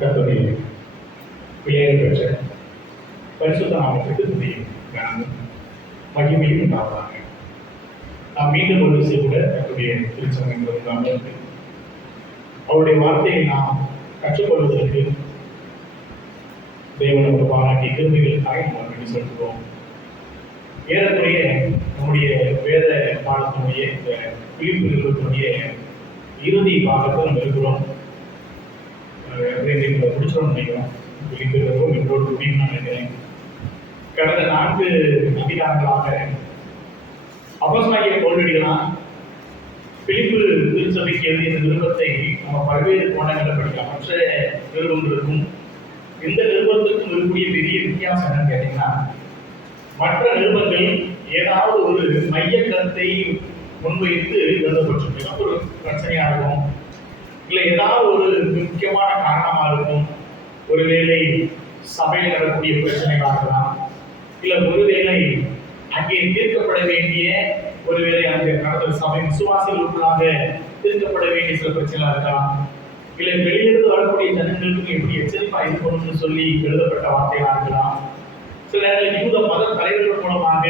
கர்த்தருடைய பிள்ளைகள் பெற்ற பரிசுத்த நாமத்துக்கு துதியும் கனமும் மகிமையும் உண்டாவதாக. நாம் மீண்டும் ஒரு விஷயம் கூட கர்த்தருடைய திருச்சபையில் அமர்ந்து அவருடைய வார்த்தையை நாம் கற்றுக்கொள்வதற்கு தேவனுக்கு பாராட்டி கிருமிகளுக்காக நாம் நன்றி செலுத்துவோம். ஏறக்குறைய நம்முடைய வேத பாடத்தினுடைய இந்த பிலிப்பியர்களுடைய இறுதி பாகத்தை நம்ம இருக்கிறோம். முடிச்சோம்னு நினைக்கிறோம். பிலிப்பியர்களும் இன்னொரு முடியும் நான் நினைக்கிறேன். கடந்த 4 அதிகாரங்களாக அப்போஸ்தலனாகிய பவுல் பிலிப்பு திருச்சபைக்கு எழுதிய இந்த நிருபத்தை நம்ம பல்வேறு கோணங்களை படிக்கலாம். மற்ற நிருபங்களுக்கும் இந்த நிருபத்துக்கும் இருக்கக்கூடிய பெரிய வித்தியாசம் என்னன்னு கேட்டீங்கன்னா, மற்ற நிருபங்கள் ஏதாவது ஒரு மைய கருத்தை முன்வைத்து எழுதப்பட்டிருக்கும். ஒரு பிரச்சனையா இருக்கும், இல்லை ஏதாவது ஒரு முக்கியமான காரணமா இருக்கும். ஒருவேளை சபையில் நடக்கக்கூடிய பிரச்சனைகளாக இருக்கலாம், இல்லை ஒருவேளை அங்கே தீர்க்கப்பட வேண்டிய ஒருவேளை அங்கே நடந்த சபை விசுவாசிகளுக்குள்ளாக தீர்க்கப்பட வேண்டிய சில பிரச்சனைகள் இருக்கலாம், இல்லை வெளியிலிருந்து வரக்கூடிய ஜனங்களுக்கு எப்படி எச்சரிப்பா இருக்கணும்னு சொல்லி எழுதப்பட்ட வார்த்தைகளா இருக்கலாம். சில நேரங்களில் யூத மத தலைவர்கள் மூலமாக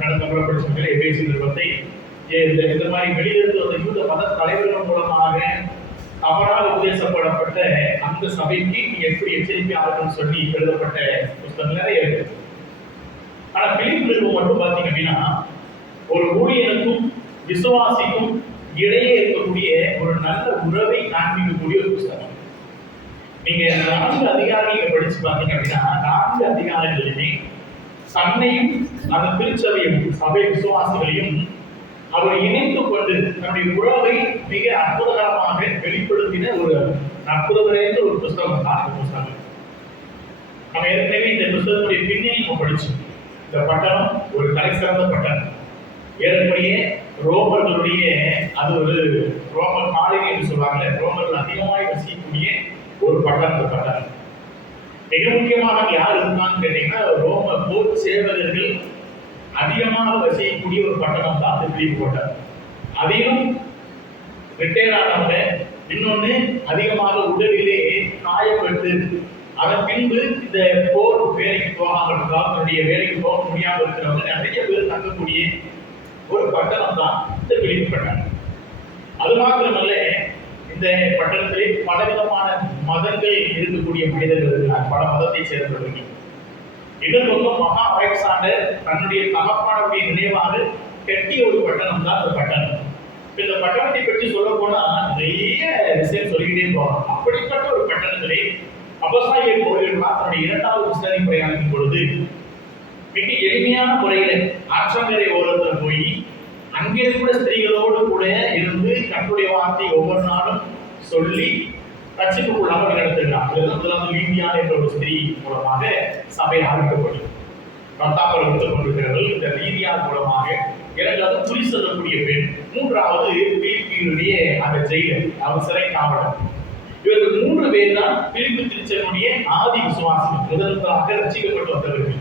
கடந்த முறை படிச்சவர்கள் எபேசு நிருபத்தை இந்த மாதிரி வெளியிலிருந்து வந்த யூத மத தலைவர்கள் மூலமாக தவறாக உபதேசப்படப்பட்ட அந்த சபைக்கு எப்படி எச்சரிக்கை ஆகணும்னு சொல்லி எழுதப்பட்ட புத்தகங்கள் நிறைய இருக்கு. ஆனா பிலிப்பு நிருபம் மட்டும் பார்த்தீங்க அப்படின்னா, ஒரு ஊழியனுக்கும் விசுவாசிக்கும் இடையே இருக்கக்கூடிய ஒரு நல்ல உறவை காண்பிக்கக்கூடிய ஒரு புத்தகம். நீங்க 4 அதிகாரங்களை படிச்சு பார்த்தீங்க அப்படின்னா, 4 அதிகாரங்களிலுமே தன்னையும் அந்த திருச்சபையும் சபை விசுவாசிகளையும் அவர் இணைத்துக் கொண்டு நம்முடைய உறவை மிக அற்புதகரமாக வெளிப்படுத்தின ஒரு அற்புதமான ஒரு புத்தகம் தான் இந்த புத்தகம். நம்ம ஏற்கனவே இந்த புத்தகத்துடைய பின்னணி படிச்சோம். இந்த பட்டணம் ஒரு தலை சிறந்த பட்டணம். ஏற்கனவே ரோமர்களுடைய அது ஒரு ரோமர் மாளிகை என்று சொல்றாங்க. ரோமர்கள் அதிகமாக வசிக்கக்கூடிய ஒரு பட்டணம். பட்டணம் மிக முக்கியமாக யார் இருந்தான்னு கேட்டீங்கன்னா, ரோம போர் சேவகர்கள் அதிகமாக வசிக்கக்கூடிய ஒரு பட்டணம் தான் இந்த பிலிப்பு பட்டணம். அதையும் ரிட்டையர் ஆனவங்க, இன்னொன்று அதிகமாக உடலிலே காயப்பட்டு அதன் பின்பு இந்த போர் வேலைக்கு போகாமல் இருந்தால் தன்னுடைய வேலைக்கு போக முடியாமல் இருக்கிறவங்க நிறைய பேர் தங்கக்கூடிய ஒரு பட்டணம் தான் இந்த பிலிப்பு பட்டணம். அது மாத்திரமல்ல, இந்த பட்டணத்திலே பலவிதமான மதங்கள் இருக்கக்கூடிய மனிதர்கள் இருக்கிறார். பல மதத்தை சேர்ந்தவர்கள். இன்னொரு பக்கம் மகா அலெக்சாண்டர் தன்னுடைய தகப்பானுடைய நினைவாக கட்டிய ஒரு பட்டணம் தான் இந்த பட்டணம். இந்த பட்டணத்தை பற்றி சொல்ல போனா நிறைய விஷயம் சொல்லிக்கிட்டே போகலாம். அப்படிப்பட்ட ஒரு பட்டணத்திலே அப்போஸ்தலனாகிய பவுல் தன்னுடைய 2வது மிஷனரி பிரயாணத்தின் பொழுது மிக எளிமையான முறையில ஆற்றங்கரை ஓரத்தில் போய் அங்கே கூட ஸ்திரீகளோடு கூட இருந்து கர்த்தருடைய வார்த்தையை ஒவ்வொரு நாளும் சொல்லி ரட்சிப்புக்குள்ளாக வழிநடத்துகிறார். முதலாவது லீதியா என்ற ஒரு ஸ்திரீ மூலமாக சபை ஆரம்பிக்கப்பட்டது. ரத்தாப்பர் எடுத்துக் கொண்டிருக்கிறார்கள். இந்த லீதியா மூலமாக 2வது குறி சொல்லக்கூடிய பெண், 3வது பிலிப்பியருடைய அந்த ஜெயிலர், அவர் சிறை காவலர். இவர்கள் 3 பேர் தான் பிலிப்பு திருச்சபையுடைய ஆதி விசுவாசிகள், முதலாக ரட்சிக்கப்பட்டு வந்தவர்கள்.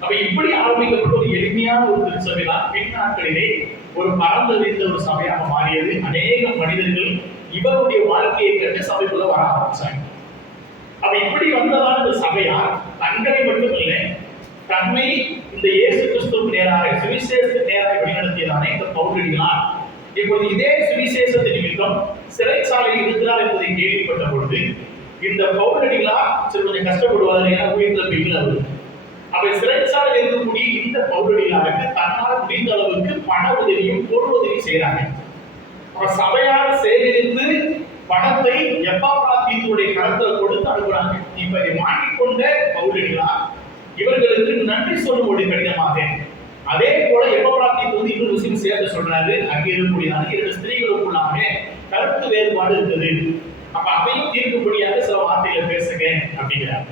அப்ப இப்படி ஆரம்பிக்கப்பட்ட ஒரு எளிமையான ஒரு திருச்சபை தான் பின்னாட்களிலே ஒரு பறந்து விரிந்த ஒரு சபையாக மாறியது. அநேக மனிதர்கள் இவருடைய வாழ்க்கையை கண்டு சபைக்குள்ள வர ஆரம்பிச்சாங்க. அப்ப இப்படி வந்ததான இந்த சபையார் தங்களை மட்டும் இல்லை, தன்னை இந்த இயேசு கிறிஸ்துவுக்கு நேராக சுவிசேஷத்துக்கு நேராக வழிநடத்தியதானே இந்த பவுலடிகளார் இப்போது இதே சுவிசேஷத்தின் நிமித்தம் சிறைச்சாலையில் இருக்கிறார் என்பதை கேள்விப்பட்ட பொழுது இந்த பவுலடிகளார் கொஞ்சம் கஷ்டப்படுவார்கள். ஏன்னா உயிர்த்த பின் அவர் அப்ப சிறைச்சாலையில் இருக்கக்கூடிய இந்த பவுலடிகளாருக்கு தன்னால் முடிந்த அளவுக்கு பண உதவியும் பொருள் உதவியும் செய்யறாங்க. சபையார் சேகரித்து பணத்தை எப்பாப்ராத்தீனுடைய கரத்தில் கொடுத்து அனுப்புறாங்க. இப்ப இதை மாட்டிக்கொண்ட பவுலடிகளார் இவர்களுக்கு நன்றி சொல்லும்போது கடினமாக, அதே போல எப்பாப்ராத்தீன் வந்து இன்னொரு விஷயம் சேர்த்து சொல்றாரு. அங்கே இருக்கக்கூடியதான 2 ஸ்திரீகளுக்குள்ளாக கருத்து வேறுபாடு இருக்குது. அப்ப அதையும் தீர்க்கும்படியாக சில வார்த்தைகளை பேசுங்க அப்படிங்கிறாங்க.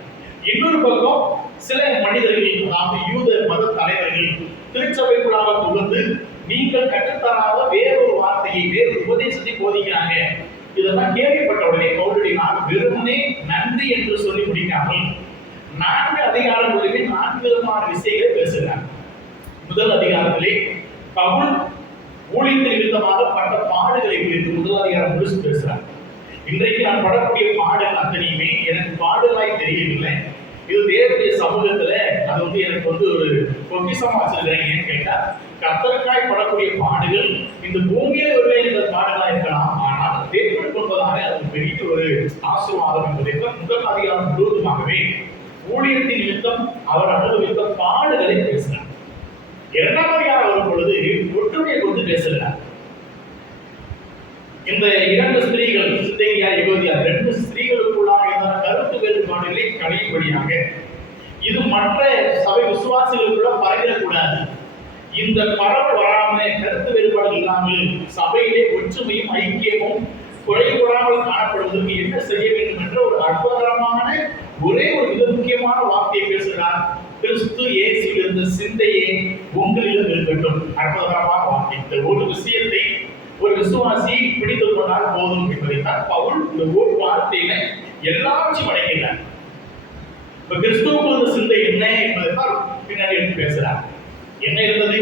இன்னொரு பக்கம் சில மனிதர்கள், அதாவது யூத மத தலைவர்கள் திருச்சபைக்குள்ளாக புகுந்து நீங்கள் கற்றுத்தராத வேறொரு வார்த்தையை வேறு உபதேசத்தை போதிக்கிறாங்க. இதெல்லாம் கேள்விப்பட்ட உடனே பவுலடிகளார் வெறுமனே நன்றி என்று சொல்லி முடிக்காமல் 4 அதிகாரங்களிலே 4 விதமான விஷயங்களை பேசுகிறார். முதல் அதிகாரத்திலே பவுல் ஊழியத்தின் நிமித்தமாக பட்ட பாடுகளை குறித்து முதல் அதிகாரம் முழுசு பேசுறார். இன்றைக்கு நான் படக்கூடிய பாடல் அத்தனையுமே எனக்கு பாடலாய் தெரியவில்லை. இது தேவனுடைய சமூகத்துல அது எனக்கு ஒரு பொக்கிஷமா வச்சிருக்கிறேன். ஏன்னு கேட்டா கர்த்தருக்காய் படக்கூடிய பாடுகள் இந்த பூமியில ஒருவேளை இந்த பாடலா இருக்கலாம், ஆனால் தேவன் கொள்வதாக அது பெரிய ஒரு ஆசீர்வாதம் என்பதை முதல் அதிகாரம் முழுவதுமாகவே ஊழியத்தின் நிமித்தம் அவர் அனுபவித்த பாடுகளை பேசினார். இரண்டாம் அதிகாரம் வரும் பொழுது ஒற்றுமையை குறித்து பேசுகிறார். இந்த இரண்டு ஸ்திரீகள் சிந்தேகியா யுகோதியா ரெண்டு ஸ்திரீகளுக்குள்ளாக இருந்த கருத்து வேறுபாடுகளை களையும்படியாக இது மற்ற சபை விசுவாசிகளுக்குள்ள பரவிடக்கூடாது. இந்த பரவல் வராம கருத்து வேறுபாடு இல்லாமல் சபையிலே ஒற்றுமையும் ஐக்கியமும் குறைபடாமல் காணப்படுவதற்கு என்ன செய்ய வேண்டும் என்ற ஒரு அற்புதமான ஒரே ஒரு மிக முக்கியமான வார்த்தையை பேசுகிறார். கிறிஸ்து இயேசுவில் இருந்த சிந்தையே உங்களிடம் இருக்கட்டும். அற்புதமான வார்த்தை. இந்த ஒரு விஷயத்தை ஒரு விசுவாசி பிடித்துக் கொண்டால் போதும் என்பதைத்தான் பவுல் இந்த ஒரு வார்த்தையில எல்லாவற்றையும் அடைக்கிறார். இப்ப கிறிஸ்துவுக்கு இந்த சிந்தை என்ன என்பதைத்தான் பின்னாடி எடுத்து பேசுறார். என்ன இருந்தது?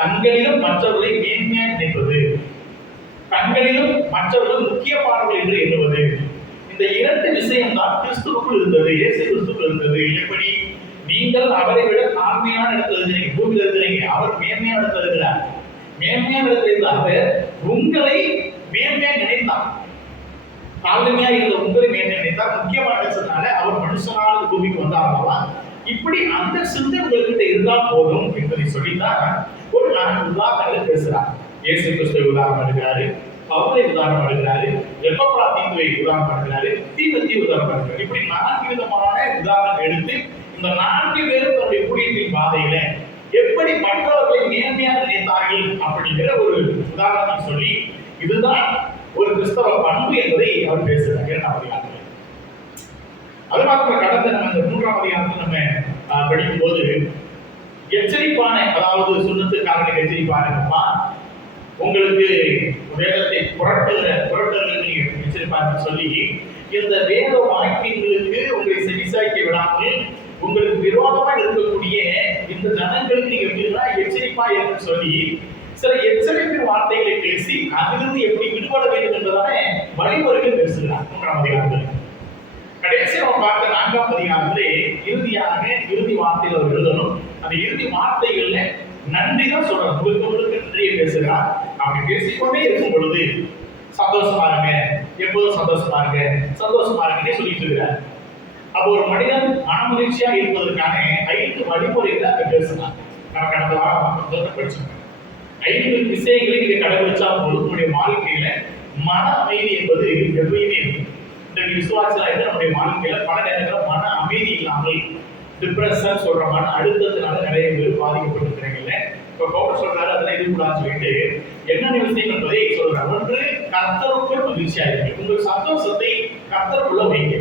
தங்களிலும் மற்றவர்களை மேன்மையா நினைப்பது, தங்களிலும் மற்றவர்கள் முக்கியமானவர்கள் என்று எண்ணுவது. இந்த இரண்டு விஷயம் தான் கிறிஸ்துவுக்குள் இருந்தது, இயேசு கிறிஸ்துவுக்குள் இருந்தது. எப்படி? நீங்கள் அவரை விட தாழ்மையான இடத்துல இருக்கிறீங்க, பூமியில இருக்கிறீங்க, அவர் மேன்மையான இடத்துல இருக்கிறார். மேன்மையான இடத்துல இருந்த அவர் உங்களை மேன்மையா நினைத்தார். தாழ்மையா இருந்த உங்களை மேன்மையா நினைத்தார். முக்கியமான சொன்னால அவர் மனுஷனால பூமிக்கு வந்தார்களா? இப்படி அந்த சிந்தை உங்கள்கிட்ட இருந்தா போதும் என்பதை சொல்லித்தான் ஒரு நான்கு உதாரணங்களை பேசுறார். இயேசு கிறிஸ்துவை உதாரணம் எடுக்கிறாரு, பவுலை உதாரணம் எடுக்கிறாரு, எப்பப்பா தீத்துவை உதாரணம் எடுக்கிறாரு, தீபத்தி உதாரணம் எடுக்கிறாரு. இப்படி 4 விதமான உதாரணம் எடுத்து இந்த 4 பேரும் தன்னுடைய ஊழியத்தின் பாதையில எப்படி மற்றவர்களை மேன்மையாக நினைத்தார்கள் அப்படிங்கிற ஒரு உதாரணத்தை சொல்லி இதுதான் ஒரு கிறிஸ்தவ பண்பு என்பதை அவர் பேசுறார். 2ஆம் அதிகாரத்தில் அது மாத்திரம் கடந்த நம்ம இந்த 3ஆம் அதிகாரத்தில் நம்ம படிக்கும் போது எச்சரிப்பான, அதாவது சுண்ணத்துக்காரனுக்கு எச்சரிப்பானப்பா, உங்களுக்கு வேதத்தை புரட்டுகளுக்கு எச்சரிப்பான்னு சொல்லி இந்த வேத வாக்கியங்களுக்கு உங்களை செவிசாய்க்க விடாமல் உங்களுக்கு விரோதமாக இருக்கக்கூடிய இந்த ஜனங்களுக்கு நீங்க எப்படின்னா எச்சரிப்பா என்று சொல்லி சில எச்சரிப்பு வார்த்தைகளை பேசி அதிலிருந்து எப்படி விடுபட வேண்டும் என்பதான வழிமுறைகள் பேசுகிறார் 3ஆம் அதிகாரத்தில். கடைசி அவன் பார்த்த 4ஆம் அதிகாரத்திலே இறுதி வார்த்தையில் அவர் எழுதணும். அந்த இறுதி வார்த்தைகள்ல நன்றி தான் சொல்றார். உங்களுக்கு நன்றியை பேசுகிறார். அப்படி பேசிக்கொண்டே இருக்கும் பொழுது சந்தோஷமா இருங்க, எப்போதும் சந்தோஷமா இருங்கன்னு சொல்லிட்டு இருக்கிறார். அப்போ ஒரு மனிதன் மனமகிழ்ச்சியா இருப்பதற்கான 5 வழிமுறைகளை அங்க பேசினார். நம்ம கடந்த வாரம் படிச்சோம். 5 விஷயங்களை நீங்க கடைபிடிச்சா போதும் உங்களுடைய வாழ்க்கையில மன அமைதி என்பது எப்பயுமே இருக்கும். இன்றைக்கு விசுவாசம் நம்முடைய வாழ்க்கையில பல நேரங்களில் மன அமைதி இல்லாமல் டிப்ரெஷன் சொல்ற மன அழுத்தத்தினால நிறைய பேர் பாதிக்கப்பட்டிருக்கிறாங்கல்ல. இப்ப பவுல் சொல்றாரு அதெல்லாம் இருக்கக்கூடாதுன்னு சொல்லிட்டு என்னென்ன விஷயம் என்பதை சொல்றாரு. ஒன்று, கர்த்தருக்குள் மகிழ்ச்சியா இருக்கு. உங்கள் சந்தோஷத்தை கர்த்தருக்குள்ள வைங்க.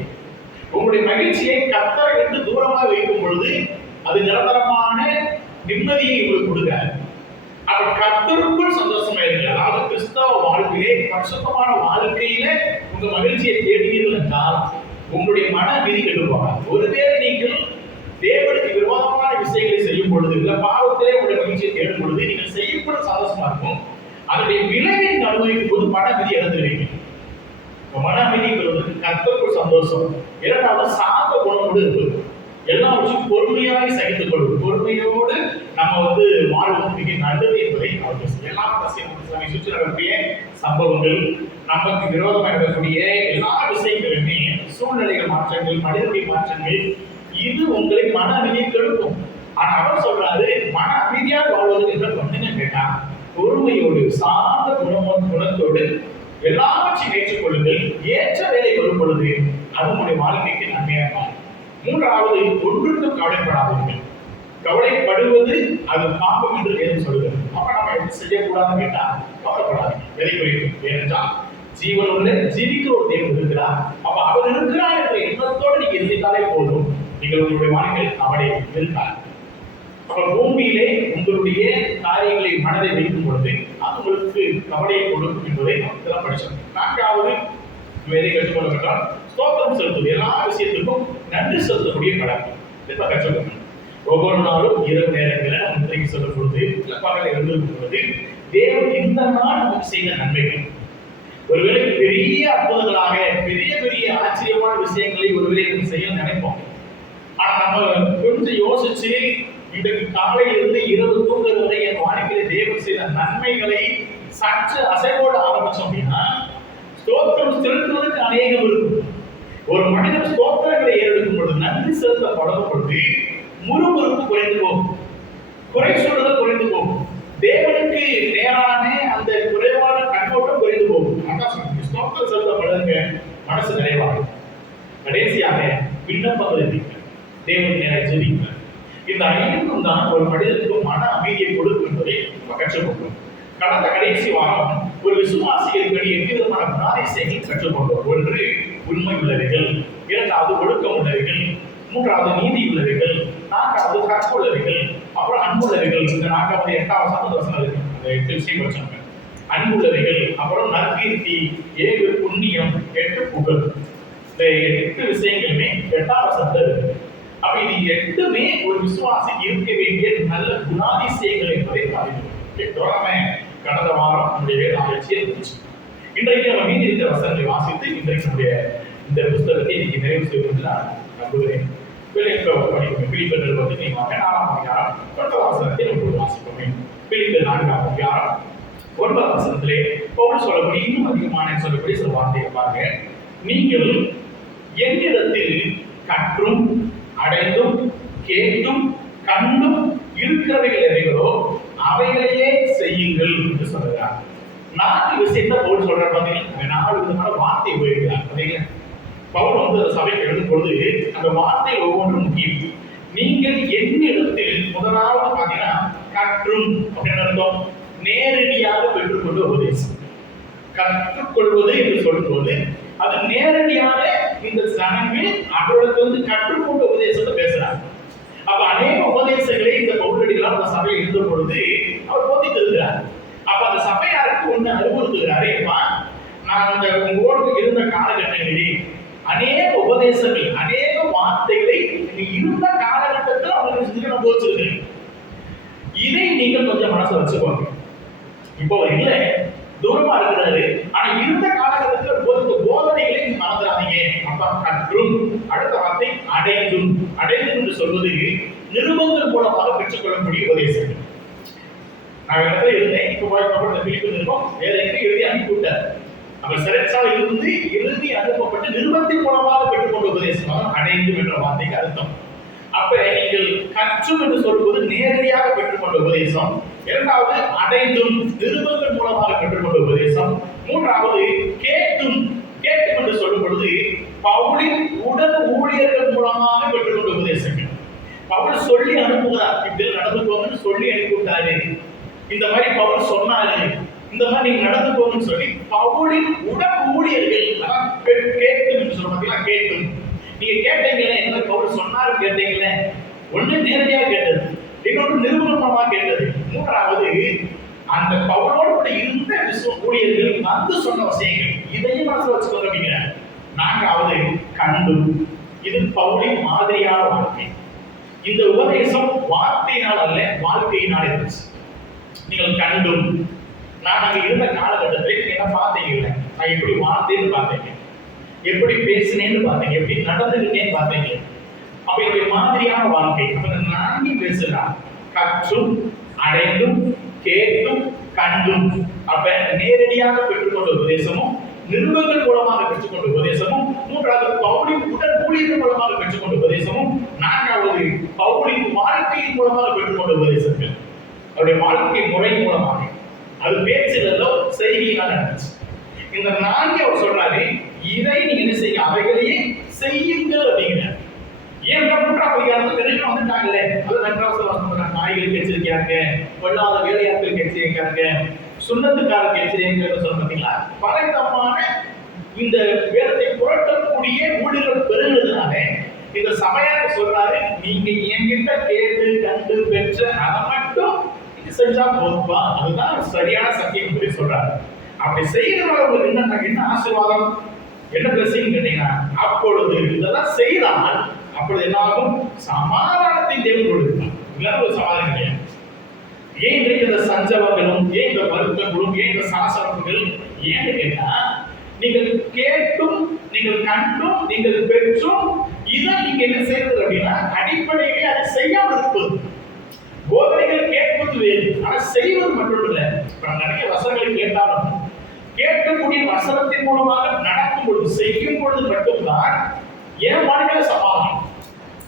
உங்களுடைய மகிழ்ச்சியை கர்த்தரை விட்டு தூரமாக வைக்கும் பொழுது அது நிரந்தரமான நிம்மதியை உங்களுக்கு கொடுக்காது. அப்ப கர்த்தருக்குள் சந்தோஷமா இருக்கு. அதாவது கிறிஸ்தவ வாழ்க்கையிலே பரிசுத்தமான வாழ்க்கையில உங்க மகிழ்ச்சியை தேடுவீர்கள் என்றால் உங்களுடைய மன அமைதி கெட்டு போகாது. ஒருவேளை நீங்கள் தேவனுக்கு விரோதமான விஷயங்களை செய்யும் பொழுது இல்ல பாவத்திலே உங்களுடைய மகிழ்ச்சியை தேடும் பொழுது நீங்கள் செய்யப்படும் சந்தோஷமா இருக்கும். அதனுடைய விளைவை அனுபவிக்கும் போது மன அமைதி இழந்துருவீங்க. மன அமைதிக்கு கர்த்தருக்குள் சந்தோஷம். 2வது, சாந்த குணமோடு இருப்பது. எல்லாவற்றையும் பொறுமையாக சகித்துக் கொள்வது. பொறுமையோடு நம்ம வாழ்வது மிக நல்லது என்பதை அவர் எல்லா சுற்றி நடக்கக்கூடிய சம்பவங்கள், நமக்கு விரோதமாக இருக்கக்கூடிய எல்லா விஷயங்களுமே, சூழ்நிலைகள் மாற்றங்கள், மனிதனுடைய மாற்றங்கள், இது உங்களை மன அமைதியை கெடுக்கும். ஆனா அவர் சொல்றாரு, மன அமைதியாக வாழ்வதற்கு என்ன பண்ணுங்க கேட்டா பொறுமையோடு சாந்த குணத்தோடு எல்லாவற்றையும் ஏற்றுக்கொள்ளுங்கள். ஏற்ற வேலை வரும் பொழுது அது உங்களுடைய வாழ்க்கைக்கு நன்மையாக மாறும். 3வது, ஒன்றுக்கு கவலைப்படாதீர்கள். கவலைப்படுவது அது பாவம் என்று வேதம் சொல்கிறது. அப்ப நம்ம எப்படி செய்யக்கூடாதுன்னு கேட்டா கவலைப்படாதீங்க. எதை குறித்து? ஏனென்றால் ஜீவனுள்ள ஜீவிக்கிற ஒரு தேவன் இருக்கிறார். அப்ப அவர் இருக்கிறார் என்ற எண்ணத்தோடு நீங்க இருந்திருந்தாலே போதும், நீங்கள் உங்களுடைய வாழ்க்கையில் கவலை இருக்கார். அப்ப பூமியிலே உங்களுடைய காரியங்களை மனதை வைக்கும் பொழுது அது உங்களுக்கு கவலையை கொடுக்கும் என்பதை நாம் படிச்சோம். 4வது வேதை கற்றுக்கொள்ளப்பட்டால் ஸ்தோத்திரம் செலுத்துவது. எல்லா விஷயத்துக்கும் நன்றி செலுத்தக்கூடிய பழக்கம் இப்ப கற்றுக்கொள்ளணும். ஒவ்வொரு நாளும் இரவு நேரங்களில் நம்ம இன்றைக்கு சொல்லும் பொழுது பகல் எழுந்திருக்கும் பொழுது தேவன் இந்த நாள் நமக்கு செய்த நன்மைகள், ஒருவேளை பெரிய அற்புதங்களாக பெரிய பெரிய ஆச்சரியமான விஷயங்களை ஒருவேளை நம்ம செய்ய நினைப்போம். ஆனா நம்ம கொஞ்சம் யோசிச்சு இன்றைக்கு காலையிலிருந்து இரவு தூங்குற வரை என் வாழ்க்கையில தேவன் செய்த நன்மைகளை சற்று அசைவோட ஆரம்பிச்சோம் அப்படின்னா ஸ்தோத்திரம் செலுத்துவதற்கு அநேகம் இருக்கும். ஒரு மனிதன் ஸ்தோத்திரங்களை ஏறெடுக்கும் பொழுது, நன்றி செலுத்த பழகும் பொழுது முறுமுறுப்பு குறைந்து போகும், குறை சொல்லுதல் குறைந்து போகும், தேவனுக்கு நேரான அந்த குறைவான கண்ணோட்டம் குறைந்து போகும். அதான் சொல்லுங்க, ஸ்தோத்திரம் செலுத்த பழகுங்க, மனசு நிறைவாகும். கடைசியாக விண்ணப்பங்களை தேவனுக்கு நேராக ஜெபிங்க. இந்த ஐந்தும் தான் ஒரு மனிதனுக்கு மன அமைதியை கொடுக்கும் என்பதை நம்ம கற்றுக்கொண்டோம். கடந்த கடைசி வாரம் ஒரு விசுவாசியர்படி எவ்விதமான குணாதிசயங்கள் கற்றுக்கொண்டோம். ஒன்று உண்மை உள்ளவைகள், இரண்டாவது ஒழுக்கம் உள்ளவைகள், மூன்றாவது நீதி உள்ளவைகள், நான்காவது கற்புள்ளவைகள், அப்புறம் அன்புள்ளவைகள். இந்த நான்காவது 8வது வசனம் இருக்கு, அந்த 8 விஷயம் வச்சாங்க. அன்புள்ளவைகள், அப்புறம் நற்கீர்த்தி, 7 புண்ணியம், 8 புகழ். இந்த 8 விஷயங்களுமே 8வது வசனத்துல இருக்கு. அப்ப இது 8மே ஒரு விசுவாசி இருக்க வேண்டிய நல்ல குணாதிசயங்கள் என்பதை அறிந்தோம். கடந்த வாரம் நம்முடைய வேதாராய்ச்சியை இருந்துச்சு. இன்றைக்கு நம்ம மீதி இருக்கிற வசனங்களை வாசித்து இன்றைக்கு நம்முடைய இந்த புத்தகத்தை இன்னைக்கு நிறைவு செய்வது நான் நம்புகிறேன். பிலிப்பியர் நிருபத்தை நீங்க 4ஆம் அதிகாரம் 9வது வசனத்தை நம்ம வாசிப்போமே. பிலிப்பியர் 4ஆம் அதிகாரம் 9வது வசனத்திலே பவுல் சொல்லக்கூடிய இன்னும் அதிகமான சொல்லக்கூடிய சில வார்த்தையை பாருங்க. நீங்கள் என்னிடத்தில் கற்றும் அடைந்தும் கேட்டும் கண்டும் இருக்கிறவைகள் எவைகளோ அவைகளையே செய்யுங்கள் என்று சொல்கிறார். 4 விஷயத்தை பவுல் சொல்றாரு. பாத்தீங்கன்னா 4 விதமான வார்த்தை உபயோகிக்கிறார். பாத்தீங்களா, பவுல் அந்த சபைக்கு எழுதும் பொழுது அந்த வார்த்தை ஒவ்வொன்றும் முக்கியம். நீங்கள் என்னிடத்தில் முதலாவது பாத்தீங்கன்னா கற்றும் அப்படின்னு அர்த்தம், நேரடியாக பெற்றுக்கொண்டு உபதேசம். கற்றுக்கொள்வது என்று சொல்லும்போது அது நேரடியாக இந்த ஜனங்கள் அவர்களுக்கு கற்றுக்கொண்ட உபதேசத்தை பேசுறாங்க. அப்ப அநேக உபதேசங்களை இந்த பவுலடிகளால் அந்த சபையில் இருந்த பொழுது அவர் போதித்திருக்கிறார். அப்ப அந்த சபையாருக்கு ஒன்று அறிவுறுத்துகிறாரு, நான் அந்த உங்களோடு இருந்த காலகட்டங்களில் அநேக உபதேசங்கள் அநேக வார்த்தைகளை இருந்த காலகட்டத்தில் அவங்களுக்கு நான் போதிச்சிருக்கேன். இதை நீங்கள் கொஞ்சம் மனசு வச்சுக்கோங்க. இப்போ இல்லை, தூரமா இருக்கிறாரு, ஆனா இருந்த காலகட்டத்தில் போதித்த போதனைகளை நீங்க மறந்துடாதீங்க. அப்ப கற்றும், அடுத்த வார்த்தை அடைந்தும். அடைந்தும் என்று சொல்வது நிருபங்கள் மூலமாக பெற்றுக்கொள்ளக்கூடிய உபதேசங்கள். நான் இடத்துல இருந்தேன், இப்போ பிலிப்பியர் நிருபம் வேற எங்கே எழுதி அனுப்பிவிட்டார். அவர் சிறைச்சாலை இருந்து எழுதி அனுப்பப்பட்டு நிருபத்தின் மூலமாக பெற்றுக்கொண்ட உபதேசம் அடைந்தும் என்ற வார்த்தைக்கு அர்த்தம். அப்ப நீங்கள் கற்றும் என்று சொல்வது நேரடியாக பெற்றுக்கொண்ட உபதேசம், இரண்டாவது அடைந்தும் நிருபங்கள் மூலமாக பெற்றுக்கொண்ட உபதேசம், மூன்றாவது கேட்டும். கேட்டும் என்று சொல்லும் பொழுது பவுலின் உடல் ஊழியர்கள் மூலமாக பெற்றுக்கொண்ட உபதேசங்கள். பவுல் சொல்லி அனுப்புகிறார், இப்படி நடந்துக்கோங்கன்னு சொல்லி அனுப்பிவிட்டாரு. இந்த மாதிரி பவுல் சொன்னாரு, இந்த மாதிரி நீங்க நடந்துக்கோங்கன்னு சொல்லி பவுலின் உடல் ஊழியர்கள் கேட்டும் என்று சொல்ல பார்த்தீங்கன்னா கேட்டும். நீங்க கேட்டீங்களே, என்ன பவுல் சொன்னாரு கேட்டீங்களே, ஒண்ணு நேரடியாக கேட்டது, இன்னொன்று நிரூபணமாக கேட்டது, மூன்றாவது அந்த பவுலோடு இருந்த ஊழியர்கள் வந்து சொன்ன விஷயங்கள். இதையும் மனசுல வச்சுக்கோங்க அப்படிங்கிற. நான்காவது கண்டும். இது பவுலின் மாதிரியான வாழ்க்கை. இந்த உபதேசம் வார்த்தையினால் அல்ல, வாழ்க்கையினால் இருந்துச்சு. நீங்கள் கண்டும், நான் அங்க இருந்த காலகட்டத்தில் என்ன பார்த்தீங்க, நான் எப்படி வாழ்ந்தேன்னு பார்த்தீங்க, எப்படி பேசினேன்னு பார்த்தீங்க, எப்படி நடந்துகிட்டேன்னு பார்த்தீங்க. அப்ப என்னுடைய மாதிரியான வாழ்க்கை. அப்ப நானே பேசுறான், கற்றும் அடைந்தும் கேட்டும் கண்டும். அப்ப நேரடியாக பெற்றுக்கொண்ட உபதேசமும், நிருபங்கள் மூலமாக பெற்றுக்கொண்ட உபதேசமும், மூன்றாவது பவுலின் உடல் ஊழியர்கள் மூலமாக பெற்றுக்கொண்ட உபதேசமும், நான்காவது பவுலின் வாழ்க்கையின் மூலமாக பெற்றுக்கொண்ட உபதேசங்கள். அவருடைய வாழ்க்கை முறை மூலமாக, அது பேச்சிலோ செய்தியினால் நடந்துச்சு. இந்த 4 அவர் சொல்றாரு, இதை நீங்க என்ன செய்ய, அவைகளையே செய்யுங்கள் அப்படிங்கிறார். ஏன் 3ஆம் அதிகாரத்தில் வந்துட்டாங்களே, அது 2வது வசனம், நாய்களுக்கு எச்சரிக்கையாங்க, கொள்ளாத வேலையாட்களுக்கு எச்சரிக்கையாங்க, சுண்ணத்துக்காரருக்கு எச்சரிக்கைன்னு சொல்ல பார்த்தீங்களா. பலவிதமான இந்த வேதத்தை புரட்டக்கூடிய ஊழியர்கள் பெறுகிறதுனால இந்த சபையார் சொல்றாரு, நீங்க என்கிட்ட கேட்டு கண்டு பெற்ற அதை மட்டும் நீங்க செஞ்சா போதுப்பா, அதுதான் சரியான சத்தியம் என்று சொல்றாரு. அப்படி செய்யறவங்க உங்களுக்கு என்ன ஆசீர்வாதம், என்ன பிளஸிங் கேட்டீங்கன்னா, அப்பொழுது இதெல்லாம் செய்தால் அப்பொழுது என்ன ஆகும், சமாதானத்தை தேவன் கொடுப்பார். இதெல்லாம் ஒரு சமாதானம் இல்லையா? ஏன் இந்த சஞ்சலங்களும், ஏன் இந்த வருத்தங்களும், ஏன் இந்த சாசனங்களும், ஏன்னு கேட்டா நீங்கள் கேட்டும், நீங்கள் கண்டும், நீங்கள் பெற்றும் இதை நீங்க என்ன செய்யறது அப்படின்னா அடிப்படையிலே அதை செய்யாமல் இருப்பது. போதனைகள் கேட்பது வேறு, ஆனா செய்வது மட்டும் இல்லை. நிறைய வசனங்களை கேட்டாலும் கேட்கக்கூடிய வசனத்தின் மூலமாக நடக்கும் பொழுது, செய்யும் பொழுது மட்டும்தான் என் வாழ்க்கையில சமாதானம்.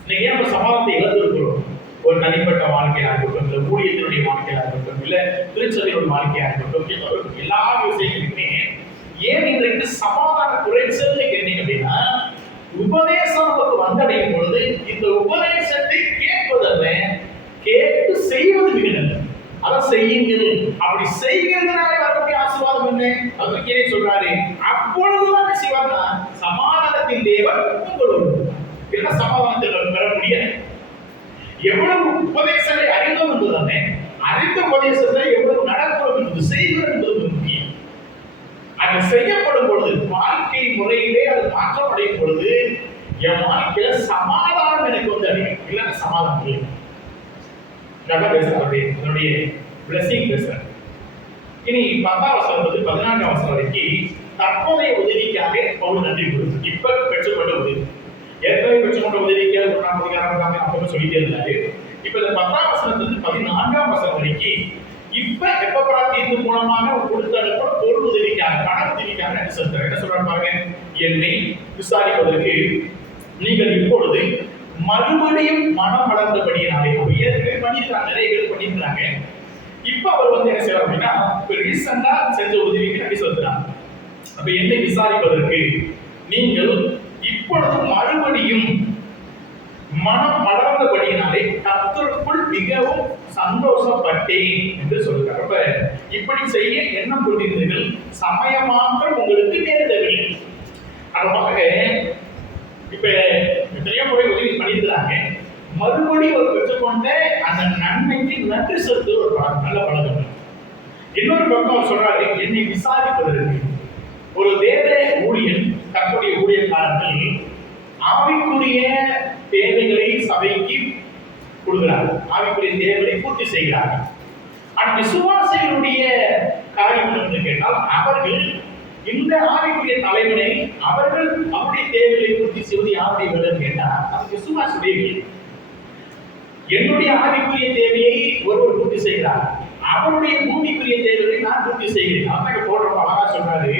இன்னைக்கு ஏன் சமாதானத்தை இழந்திருக்கிறோம்? ஒரு தனிப்பட்ட வாழ்க்கையா இருக்கட்டும், இல்ல ஊழியத்தினுடைய வாழ்க்கையா இருக்கட்டும், இல்ல திருச்சபையோட வாழ்க்கையா இருக்கட்டும், எல்லா விஷயங்களுமே ஏன் இன்றைக்கு சமாதான குறைச்சல் கேட்டீங்க அப்படின்னா, உபதேசம் நமக்கு வந்தடையும் பொழுது இந்த உபதேசத்தை கேட்பதல்ல, கேட்டு செய்வது மிக நல்லது. அதை செய்யுங்கள். அப்படி செய்கிறதுனால வரக்கூடிய ஆசீர்வாதம் என்ன? அது கீழே சொல்றாரு, அப்பொழுதுதான் செய்வாங்க சமாதானத்தின் தேவன் உங்களோடு. என்ன சமாதானத்தை பெற முடியாது. எவ்வளவு உபதேசங்களை அறிந்தோம் என்பதுதானே, அறிந்த உபதேசத்தை எவ்வளவு நடக்கிறோம் என்பது செய்கிறோம் என்பது முக்கியம். அது செய்யப்படும் பொழுது, வாழ்க்கை முறையிலே அது மாற்றம் அடையும் பொழுது, என் வாழ்க்கையில சமாதானம் எனக்கு வந்து அடையும். இல்லைன்னா சமாதானம் இல்லை. நல்லா பேசுறாரு, என்னுடைய பிளஸிங் பேசுறேன். இனி 10ஆம் வசனம் 14ஆம் வசனம் வரைக்கும் தற்போதைய உதவிக்காக பவுல் நன்றி கொடுத்து இப்ப பெற்றுக்கொண்ட உதவி, ஏற்கனவே பெற்றுக்கொண்ட உதவிக்காக 1ஆம் அதிகாரம் அப்பவே சொல்லிட்டே இருந்தாரு. இப்ப இந்த 10ஆம் வசனத்திலிருந்து 14ஆம் வசனம் வரைக்கும் இப்ப எப்பப்பா தீர்வு மூலமாக கொடுத்த பொருள் உதவிக்காக, பண உதவிக்காக நன்றி செலுத்துறேன். என்ன சொல்றாரு பாருங்க, என்னை விசாரிப்பதற்கு நீங்கள் இப்பொழுது மறுபடியும் மனம் வளர்ந்தபடியினாலே, ஏற்கனவே பண்ணியிருக்காங்க, நிறைய பேர் பண்ணியிருக்காங்க. இப்ப அவர் வந்து என்ன செய்யறாரு அப்படின்னா, ரீசெண்டா செஞ்ச உதவிக்கு நன்றி செலுத்துறாங்க. அப்ப என்னை விசாரிப்பதற்கு நீங்கள் இப்பொழுது மறுபடியும் மனம் வளர்ந்தபடியினாலே கர்த்தருக்குள் மிகவும் சந்தோஷப்பட்டேன் என்று சொல்கிறார். அப்ப இப்படி செய்ய எண்ணம் கொண்டிருந்தீர்கள், சமயமாற்றம் உங்களுக்கு நேரிடவில்லை. அதுமாக இப்ப எத்தனையோ முறை உதவி பண்ணியிருக்கிறாங்க. மறுபடியும் ஒரு பெற்றுக்கொண்ட அந்த நன்மைக்கு நன்றி செலுத்து ஒரு நல்ல பழக்கம். இன்னொரு பக்கம் சொல்றாரு, என்னை விசாரிப்பதற்கு ஒரு தேவ ஊழியன், தன்னுடைய ஊழியக்காரர்கள் ஆவிக்குரிய தேவைகளை சபைக்கு கொடுக்கிறார்கள், ஆவிக்குரிய தேவைகளை பூர்த்தி செய்கிறார்கள். ஆனால் விசுவாசிகளுடைய காரியம் என்று கேட்டால், அவர்கள் இந்த ஆவிக்குரிய தலைவனை அவர்கள் அவருடைய தேவைகளை பூர்த்தி செய்வது யாருடைய வேலை கேட்டால் அது விசுவாசுடைய வேலை. என்னுடைய ஆவிக்குரிய தேவையை ஒருவர் பூர்த்தி செய்கிறார், அவருடைய பூமிக்குரிய தேவையை நான் பூர்த்தி செய்கிறேன். அவன் போடுற அழகா சொல்றாரு,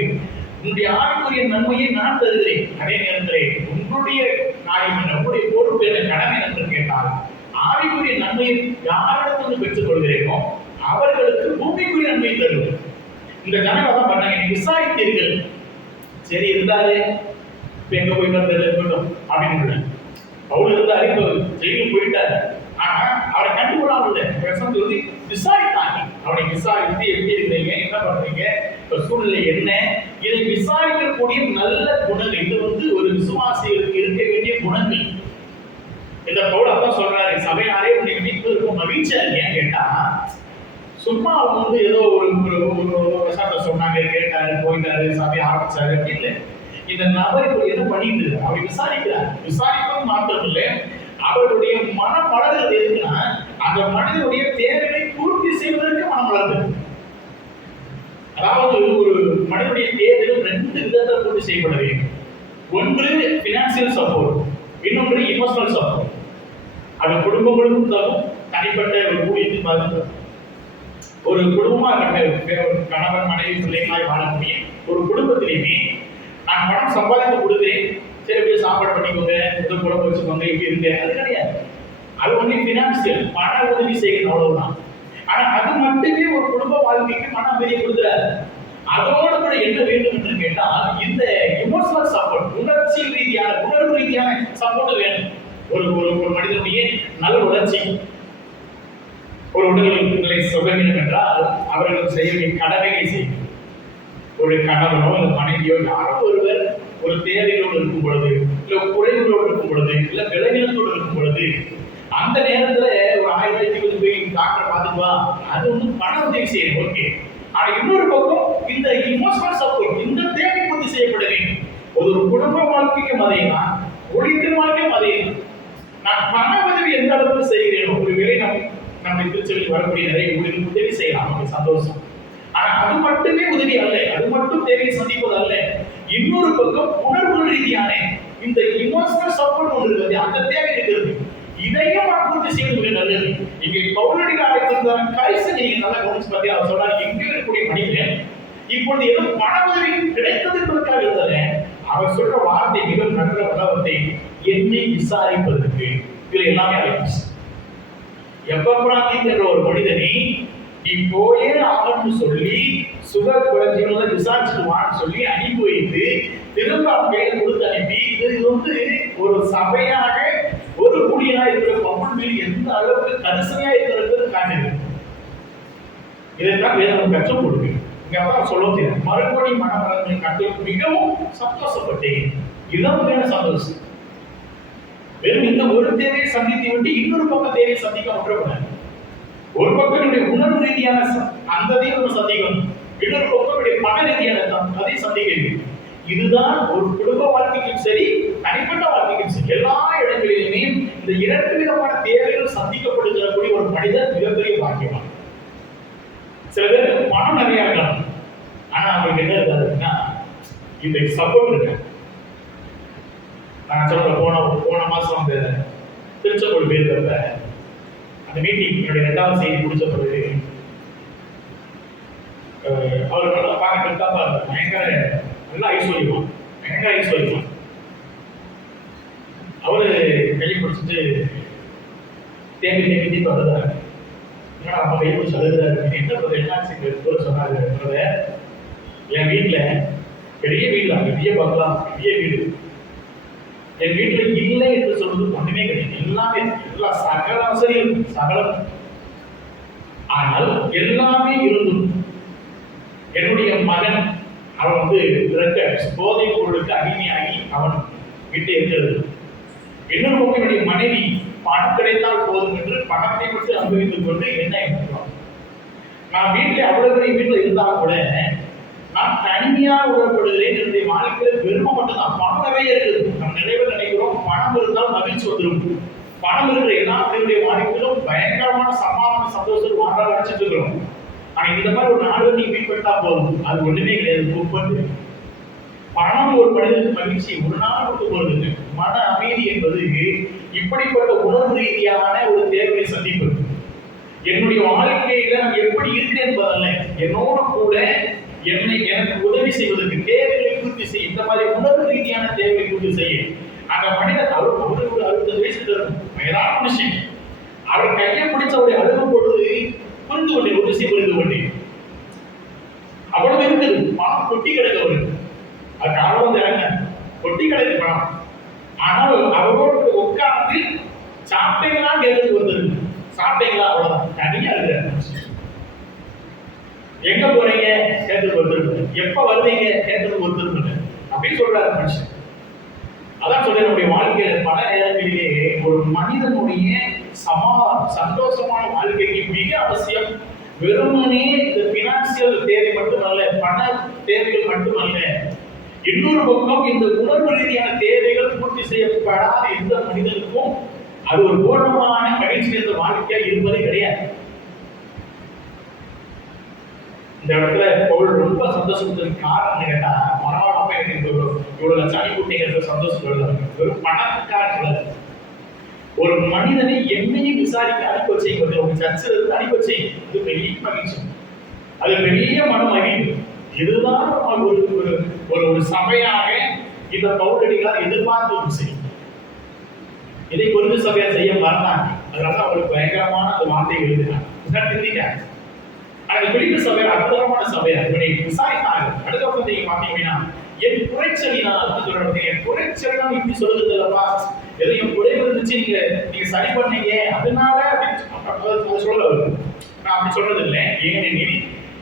உன்னுடைய ஆவிக்குரிய நன்மையை நான் தருகிறேன், அதே நேரத்தில் உன்னுடைய காரியம் என்ன, உன்னுடைய பொறுப்பு என்ன, கடமை என்று கேட்டால் ஆவிக்குரிய நன்மையை யாரிடத்திலிருந்து பெற்றுக் கொள்கிறேனோ அவர்களுக்கு பூமிக்குரிய நன்மையை தருவேன். இந்த ஜனங்கள் தான் பண்ணாங்க, நீங்க விசாரித்தீர்கள், சரி இருந்தாரு இப்ப எங்க போயிட்டு இருக்கட்டும் அப்படின்னு அவரு இருந்தாரு, இப்ப ஜெயிலுக்கு போயிட்டாரு. ஆனா அவரை கண்டுகொள்ளாம சொல்லி விசாரித்தாங்க. அவனை விசாரித்து எப்படி இருக்கிறீங்க, என்ன பண்றீங்க, இப்ப சூழ்நிலை என்ன, இதை விசாரிக்கக்கூடிய நல்ல குணங்கள். இது வந்து ஒரு விசுவாசிகளுக்கு இருக்க வேண்டிய குணங்கள். இந்த பவுல் அதான் சொல்றாரு, சபையாரே உன்னை வீட்டு இருக்கும் மகிழ்ச்சியா இருக்கேன்னு கேட்டா, சும்மா அவங்க வந்து ஏதோ ஒரு விஷயத்த சொன்னாங்க, கேட்டாரு, போயிட்டாரு, சபையை ஆரம்பிச்சாரு அப்படி இல்லை. இந்த நபர் இப்போ என்ன பண்ணிட்டு அவர் விசாரிக்கிறார். விசாரிப்பது மாத்திரம் இல்லை, அவருடைய மனம் வளர்றது எதுக்குன்னா, அந்த மனிதனுடைய தேவைகளை பூர்த்தி செய்வதற்கு மனம் வளர்ந்தது. அதாவது ஒரு மனிதனுடைய தேவைகள் 2 விதத்தை பூர்த்தி செய்யப்பட வேண்டும். ஒன்று பினான்சியல் சப்போர்ட், இன்னொன்று இமோஷனல் சப்போர்ட். அது குடும்பங்களுக்கும் தரும், தனிப்பட்ட ஒரு ஊழியத்தின் பாருங்க. ஒரு குடும்பமா கணவன் மனைவி பிள்ளைகளாய் வாழக்கூடிய ஒரு குடும்பத்திலேயுமே நான் பணம் சம்பாதித்து கொடுக்கிறேன், சரி போய் சாப்பாடு பண்ணிக்கோங்க, ஏதோ குழம்பு வச்சுக்கோங்க, இப்படி இருங்க, அது கிடையாது. அது ஒன்லி பினான்சியல், பண உதவி செய்யணும், அவ்வளவுதான். ஆனா அது மட்டுமே ஒரு குடும்ப வாழ்க்கைக்கு மன அமைதியை கொடுக்குறாரு. அதோடு கூட என்ன வேண்டும் என்று கேட்டால், இந்த இமோஷனல் சப்போர்ட், உணர்ச்சி ரீதியான, உணர்வு ரீதியான சப்போர்ட் வேணும். ஒரு ஒரு மனிதனுடைய நல்ல உணர்ச்சி, ஒரு உடல்நிலை சுகவீனம் என்றால் அவர்கள் செய்ய வேண்டிய கடமைகளை செய்யும். ஒரு கணவனோ இல்லை மனைவியோ யாரோ ஒருவர் ஒரு தேவைகளோடு இருக்கும் பொழுது, இல்லை குறைகளோடு இருக்கும் பொழுது, இல்லை விளைநிலத்தோடு இருக்கும் பொழுது, அந்த நேரத்துல ஒரு 1000 ரூபாய்க்கு போய் டாக்டரை பார்த்துக்குவா, அது வந்து பண உதவி செய்யணும், ஓகே. ஆனா இன்னொரு பக்கம் இந்த இமோஷனல் சப்போர்ட், இந்த தேவை பூர்த்தி செய்யப்பட வேண்டும். ஒரு குடும்ப வாழ்க்கைக்கும் அதேதான், ஒழித்த வாழ்க்கையும் அதேதான். நான் பண உதவி எந்த அளவுக்கு செய்கிறேனோ, ஒரு வேலை நம்ம திருச்சபையில் வரக்கூடிய நிறைய உதவி செய்யலாம், நமக்கு சந்தோஷம். ஆனா அது மட்டுமே உதவி அல்ல, அது மட்டும் தேவையை சந்திப்பது அல்ல. உணர்வு ரீதியான இந்த இமோஷனல் சப்போர்ட் ஒன்று இருக்குது, அந்த தேவை இருக்கிறது. இதையும் நான் பூர்த்தி செய்வது நல்லது. இங்கே பவுலடிகள் அழைத்திருந்தார் கரிசு. நீங்க நல்லா கவனிச்சு பார்த்தியா, அவர் சொல்றாரு எங்கே இருக்கக்கூடிய மனிதன் இப்பொழுது ஏதோ பண உதவி கிடைத்தது என்பதற்காக இருந்தேன். அவர் சொல்ற வார்த்தை மிக நல்ல வார்த்தை, என்னை விசாரிப்பதற்கு. இதுல எல்லாமே அழைப்பு. எப்ப என்ற ஒரு மனிதனை நீ போயே ஆகணும்னு சொல்லி சுகர் குழந்தைகளை விசாரிச்சுடுவான்னு சொல்லி அனுப்பி வைத்து திரும்ப கையில கொடுத்து அனுப்பி, இது வந்து ஒரு சபையாக ஒரு ஊழியனா இருக்கிற பவுல் மேல் எந்த அளவுக்கு கரிசனையா இருக்கிறது காட்டுது. இதைத்தான் வேதம் கற்றுக் கொடுக்கு. இங்க அதான் சொல்ல மறுபடி மனமரங்களை கண்டு மிகவும் சந்தோஷப்பட்டேன். இதுதான் வேற சந்தோஷம். வெறும் இந்த ஒரு தேவையை சந்தித்து விட்டு இன்னொரு பக்கம் தேவையை சந்திக்க விடக்கூடாது. ஒரு பக்கம் என்னுடைய உணர்வு ரீதியான அந்ததையும் நம்ம சந்திக்கணும், இன்னொரு பக்கம் பண ரீதியான அதை சந்திக்க. இதுதான் ஒரு குடும்ப வாழ்க்கைக்கும் சரி, தனிப்பட்ட வாழ்க்கைக்கும் சரி, எல்லா இடங்களிலுமே இந்த இரண்டு விதமான தேவைகள் சந்திக்கப்படுகிறக்கூடிய ஒரு மனிதன் மிகப்பெரிய பாக்கியவான். சில பேருக்கு பணம் நிறைய இருக்கலாம், ஆனா அவங்களுக்கு என்ன இருக்காதுன்னா இந்த சப்போர்ட் இருக்கு. நான் சொல்ல போன மாசம் அந்த திருச்செங்கோடு போயிருக்கிறப்ப அந்த மீட்டிங் என்னுடைய 2வது செய்தி முடிச்ச பிறகு அவர் நல்லா பார்க்க பயங்கர நல்லா ஐஸ்வர்யவான், பயங்கர ஐஸ்வர்யவான். அவரு கையை பிடிச்சிட்டு தேம்பி தேம்பி வருகிறார். ஏன்னா நம்ம கையை பிடிச்சி அழுகிறாரு. என்ன சொன்னாரு, என் வீட்டுல பெரிய வீடு, பெரிய பங்களா, பெரிய வீடு, என் வீட்டுல இல்லை என்று சொல்வது ஒண்ணுமே கிடையாது. எல்லாமே எல்லா சகல வசதியும் சகலம், ஆனால் எல்லாமே இருந்தும் என்னுடைய மகன் அவன் வந்து போதை பொருளுக்கு அடிமையாகி அவன் விட்டு இருக்கிறது. இன்னொரு பக்கம் என்னுடைய மனைவி பணம் கிடைத்தால் போதும் என்று பணத்தை மட்டும் அனுபவித்துக் கொண்டு என்ன பண்ணுவான். நான் வீட்டில் அவ்வளவு பெரிய வீட்டில் இருந்தால் கூட நான் தனிமையாக உணரப்படுகிறேன். என்னுடைய வாழ்க்கையில பெருமை மட்டும்தான். பணம் நிறைய இருக்குது. நம்ம நிறைய பேர் நினைக்கிறோம் பணம் இருந்தால் மகிழ்ச்சி வந்துடும். பணம் இருக்கிற எல்லா பேருடைய வாழ்க்கையிலும் பயங்கரமான சமாதான சந்தோஷம் வாழ நினைச்சிட்டு இருக்கிறோம். ஆனா இந்த மாதிரி ஒரு நாடு நீ மீட்பட்டா போதும், அது ஒண்ணுமே கிடையாது. கூப்பிட்டு பணம் ஒரு மனிதனுக்கு மகிழ்ச்சி ஒரு நாள் விட்டு போறது. மன அமைதி என்பது இப்படிப்பட்ட உணர்வு ரீதியான ஒரு தேவையை சந்திப்பது. என்னுடைய வாழ்க்கையில நான் எப்படி இருக்கிறேன் என்பதல்ல, என்னோட கூட எனக்கு உதவி செய்வதற்கு தேவைகளை பூர்த்தி செய்ய, இந்த மாதிரி உணர்வு ரீதியான தேவையை பூர்த்தி செய்ய அந்த மனிதன் அவர் 60 வயசு தரும் வயதான மனுஷன். அவர் கையை பிடிச்சவருடைய அழுகு பொழுது புரிந்து கொண்டேன், ஒரு விஷயம் புரிந்து கொண்டேன். அவ்வளவு இருக்குது. பணம் கொட்டி கிடக்கு அவருக்கு. அது அவ்வளவு இறங்க கொட்டி கிடக்கு பணம். ஆனால் அவரோடு உட்கார்ந்து சாப்பிட்டீங்களா கேட்கறதுக்கு வந்துருக்கு. சாப்பிட்டீங்களா அவ்வளவுதான். தனியா இருக்கிறார். எங்க போறீங்க கேட்கறதுக்கு வந்துருக்கு. எப்ப வருவீங்க கேட்கறதுக்கு வந்துருக்கு அப்படின்னு சொல்றாரு மனுஷன். அதான் சொல்ற நம்முடைய வாழ்க்கையில பல நேரங்களிலே ஒரு மனிதனுடைய சந்தோஷமான வாழ்க்கைக்கு மிக அவசியம் வெறுமனே இந்த பினான்சியல் தேவை மட்டுமல்ல, பண தேவைகள் மட்டுமல்ல, இன்னொரு பக்கம் இந்த உணர்வு ரீதியான தேவைகள் பூர்த்தி செய்யப்படாத எந்த மனிதனுக்கும் அது ஒரு பூர்ணமான மகிழ்ச்சி என்ற வாழ்க்கையா இருப்பதே கிடையாது. இந்த இடத்துல பவுல் ரொம்ப சந்தோஷப்பட்டதுக்கு காரணம் கேட்டா, பரவாயில்ல எனக்கு இவ்வளவு லட்சம் அனுப்பிட்டீங்க சந்தோஷம் எழுதுறாங்க. வெறும் பணத்துக்காக சொல்லல, ஒரு மனிதனை என்னையும் விசாரிக்க அனுப்பி வச்சீங்க, உங்க சர்ச்சில் இருந்து அனுப்பி வச்சீங்க, அது பெரிய மகிழ்ச்சி, அது பெரிய மன மகிழ்வு. இதுதான் ஒரு சபையாக இந்த பவுலடிகளார் எதிர்பார்த்த ஒரு விஷயம். இதை குறித்து சபையா செய்ய பார்த்தாங்க. அதனால அவங்களுக்கு பயங்கரமான அந்த வார்த்தைகள் எழுதினாங்க, திருந்திட்டாங்க. அந்த பிடிப்பு சபையார் அற்புதமான சபையார் இவனை விசாரித்தாங்க. அடுத்த வருஷம் நீங்க பாத்தீங்கன்னா என் குறைச்சலினால் என் குறைச்சலினால் இப்படி சொல்லுறது இல்லப்பா, எதையும் குறைவு இருந்துச்சு நீங்க சரி பண்ணீங்க அதனால அப்படின்னு சொல்ல வருது. நான் அப்படி சொல்றது இல்லை. ஏனெனில்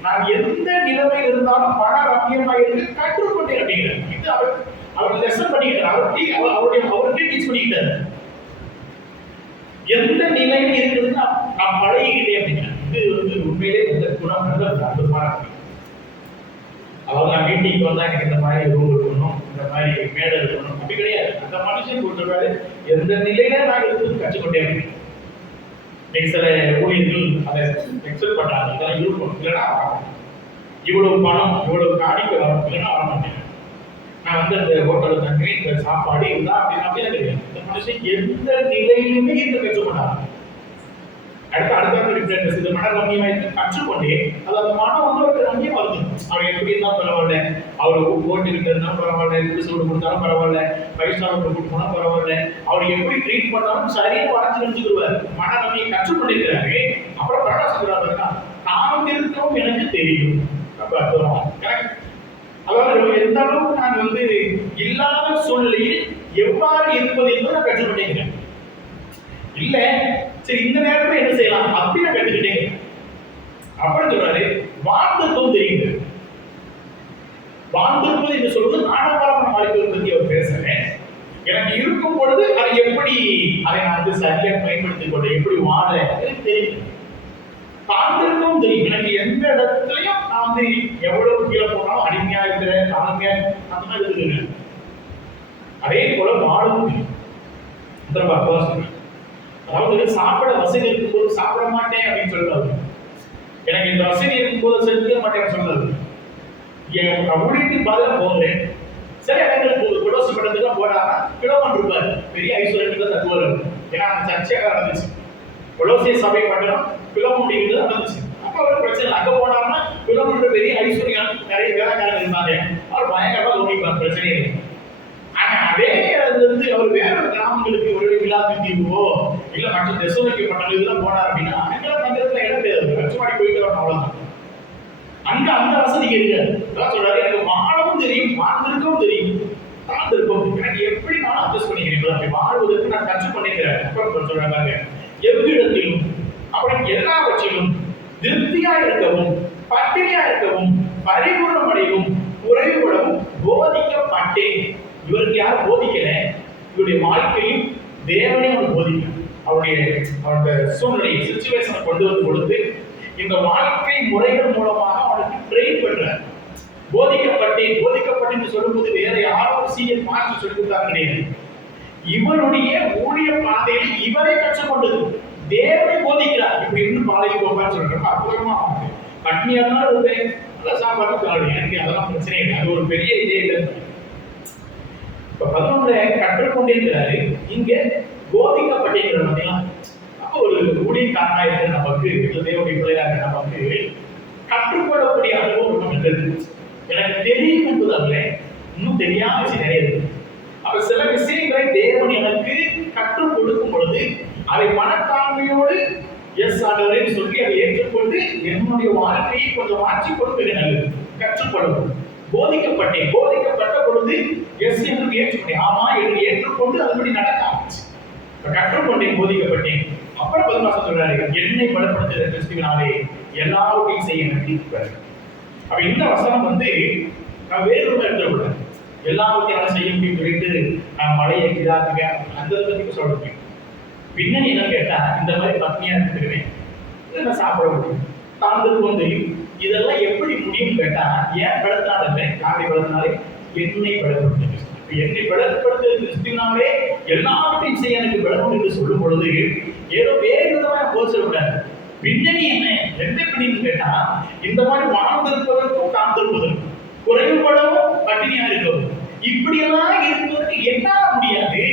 நான் எந்த நிலைமையில் இருந்தாலும் பண ரம்யமாக இருந்து கற்றுக்கொண்டேன் அப்படிங்கிறார். இது அவர் லெசன் பண்ணிக்கிட்டார். அவருக்கே டீச் பண்ணிக்கிட்டாரு. எந்த நிலையில இருக்குதுன்னு நான் பழகிக்கிட்டேன் அப்படிங்கிறேன். இது வந்து உண்மையிலே இந்த குணம் நல்ல அற்புதமான. அதாவது நான் மீட்டிங் வந்தா எனக்கு இந்த மாதிரி ரூம் இருக்கணும், இந்த மாதிரி மேடை இருக்கணும் அப்படி கிடையாது. அந்த மனுஷன் கொடுத்துருவாரு எந்த நிலையில நான் இருந்து கற்றுக்கொண்டேன். சில ஊழியர்கள் அதை எக்ஸ்பெக்ட் பண்றாங்க, இதெல்லாம் இருக்கணும் இல்லைன்னா இவ்வளவு பணம் இவ்வளவு காணிக்க வரும் இல்லைன்னா வர மாட்டேன். நான் வந்து அந்த ஹோட்டலில் தங்குவேன், இந்த சாப்பாடு இதுதான் அப்படின்னு அப்படியே கிடையாது. இந்த மனுஷன் எந்த நிலையிலுமே இருக்க கற்றுக்கொண்டாங்க. அடுத்த ரிப்ளைஸ் இது மன ரம்யமாயிட்டு கற்றுக்கொண்டே அது அந்த மனம் வந்து அவருக்கு ரம்யம் வருது. அவன் எப்படி இருந்தா பரவாயில்ல, அவருக்கு போட்டுக்கிட்டு இருந்தா பரவாயில்ல, குடிசோடு கொடுத்தாலும் பரவாயில்ல, 5 ஸ்டார் ஹோட்டல் கூட்டு போனா பரவாயில்ல, அவர் எப்படி ட்ரீட் பண்ணாலும் சரியா வரைஞ்சு நினைச்சுக்கிடுவார். மன ரம்யம் கற்றுக்கொண்டிருக்கிறாரு. அப்புறம் பிரகாஷ் சொல்றாரு, நாம் இருக்கவும் எனக்கு தெரியும். அப்ப அப்புறம் அதாவது எந்த அளவுக்கு நான் வந்து இல்லாத சூழ்நிலையில் எவ்வாறு இருப்பது என்பதை நான் கற்றுக்கொண்டேன். இல்ல சரி இந்த நேரத்துல என்ன செய்யலாம் அப்படி நான் கற்றுக்கிட்டேன். அப்புறம் சொல்றாரு, வாழ்ந்திருக்கவும் தெரியுது. வாழ்ந்திருப்பது என்று சொல்வது நாடகமான வாழ்க்கை பற்றி அவர் பேசுறேன். எனக்கு இருக்கும் பொழுது அதை எப்படி அதை நான் வந்து சரியா பயன்படுத்திக் கொள்ள எப்படி வாழ தெரியும். வாழ்ந்திருக்கவும் தெரியும். எனக்கு எந்த இடத்துலயும் நான் வந்து எவ்வளவு கீழே போனாலும் அடிமையா இருக்கிறேன், தாழ்மையா அந்த மாதிரி இருக்குங்க. அதே போல வாழவும் தெரியும். அதாவது சாப்பிட வசதி இருக்கும்போது சாப்பிட மாட்டேன் அப்படின்னு சொல்றாரு. எனக்கு இந்த வசதி இருக்கும்போது செஞ்சுக்க மாட்டேன்னு சொன்னது. என் ஊழியத்துக்கு பதிலாக போகிறேன். சில இடங்களுக்கு குலோசி படத்துக்கு போடாம கிலோமன் இருப்பாரு, பெரிய ஐஸ்வர்யத்துக்கு தத்துவார். ஏன்னா அந்த சர்ச்சையாக நடந்துச்சு. குலோசிய சபை பட்டணம் கிலோமன் அப்படிங்கிறது நடந்துச்சு. அப்போ ஒரு பிரச்சனை அங்கே போடாம கிலோமன் பெரிய ஐஸ்வர்யம் நிறைய வேலைக்காரங்க இருந்தாங்க. அவர் பயங்கரமா ஓடிப்பார், பிரச்சனையே இல்லை. அதே வந்து அவர் வேற கிராமங்களுக்கு ஒரு விழாக்கு தீர்வோ இல்ல மற்ற தெசலோனிக்கே பட்டணம் இதெல்லாம் போனார் அப்படின்னா அங்கெல்லாம் தங்கத்துல இடம் கிடையாது, கட்சிமாடி போயிட்டு வரணும், அவ்வளவுதான். அங்க அந்த வசதி இருக்காது. சொல்றாரு, எனக்கு வாழவும் தெரியும், வாழ்ந்திருக்கவும் தெரியும், தாழ்ந்திருக்கவும் தெரியும். எனக்கு எப்படி நான் அட்ஜஸ்ட் பண்ணிக்கிறீங்களோ அப்படி வாழ்வதற்கு நான் கற்று பண்ணிக்கிறேன். அப்புறம் சொல்றாங்க, எவ்விடத்திலும் அப்புறம் எல்லாவற்றிலும் திருப்தியா இருக்கவும், பட்டினியா இருக்கவும், பரிபூர்ணம் அடையவும், குறைவுபடவும் போதிக்கப்பட்டேன். இவருக்கு யாரும் போதிக்கல, இவருடைய வாழ்க்கையும் தேவனையும் அவர் போதிக்கல. அவருடைய சூழ்நிலை சிச்சுவேஷனை கொண்டு வந்து கொடுத்து இந்த வாழ்க்கை முறைகள் மூலமாக அவனுக்கு ட்ரெயின் பண்றார். போதிக்கப்பட்டேன்னு சொல்லும்போது வேற யாரும் சீனியர் மாஸ்டர் சொல்லி கொடுத்தா கிடையாது. இவருடைய ஊழிய பாதையில் இவரை கற்றுக்கொண்டது தேவனை போதிக்கிறார். இப்படி இருந்து பாதைக்கு போப்பான்னு சொல்றோம். அற்புதமா பட்னியா தான் இருப்பேன், நல்ல சாப்பாடு எனக்கு அதெல்லாம் பிரச்சனை இல்லை, அது ஒரு பெரிய இதே இல்லை. 11 கற்றுக்கொண்டிருக்கிறாரு, இங்க போதிக்கப்பட்டிருக்கிறார் பார்த்தீங்களா. அப்போ ஒரு ஊழியக்காரனா இருக்கிற நமக்கு, தேவனுடைய பிள்ளையா இருக்கிற நமக்கு கற்றுக்கொள்ளக்கூடிய அனுபவம் நமக்கு எனக்கு தெரியும் என்பது அல்ல, இன்னும் தெரியாத விஷயம் நிறைய இருக்கு. அப்ப சில விஷயங்களை தேவன் எனக்கு கற்றுக் கொடுக்கும் பொழுது அதை மனத்தாழ்மையோடு எஸ் ஆண்டவரேன்னு சொல்லி அதை ஏற்றுக்கொண்டு என்னுடைய வாழ்க்கையை கொஞ்சம் மாற்றி கொடுப்பது நல்லது. கற்றுக்கொள்ளும் போதிக்கப்பட்ட பொழுது எஸ் என்று ஏற்றுக்கொண்டேன், ஆமா என்று ஏற்றுக்கொண்டு அதுபடி நடக்க ஆரம்பிச்சு. கற்றுக்கொண்டேன், போதிக்கப்பட்டேன். அப்புறம் 10 சொல்றாரு, என்னை பலப்படுத்துகிற கிறிஸ்துவினாலே எல்லாவற்றையும் செய்ய நம்பிக்கிறார். அப்ப இந்த வசனம் வந்து நான் வேறொரு இடத்துல எல்லாவற்றையும் செய்ய முடியும் சொல்லிட்டு நான் மழையை கிடாக்குங்க அந்த பத்தி சொல்றேன். பின்னணி என்ன கேட்டா, இந்த மாதிரி பத்னியா இருக்கிறேன், இதை சாப்பிட முடியும், தாழ்ந்து தெரியும், இதெல்லாம் எப்படி முடியும் கேட்டா, ஏன் பலத்தினால இல்லை, யாரை பலத்தினாலே என்னை பலப்படுத்த. என்னை பலப்படுத்த கிறிஸ்துவினாலே எல்லாவற்றையும் செய்ய எனக்கு பலனும் என்று சொல்லும் பொழுது ஏதோ வேறு விதமாக போச்சக்கூடாது. பின்னணி என்ன, எந்த பின்னணி கேட்டா, இந்த மாதிரி வாழ்ந்திருப்பதற்கும் தாழ்ந்திருப்பதற்கும், குறைவுபடவும் பட்டினியா இருக்கவும், இப்படியெல்லாம் இருப்பதற்கு என்னால முடியாது.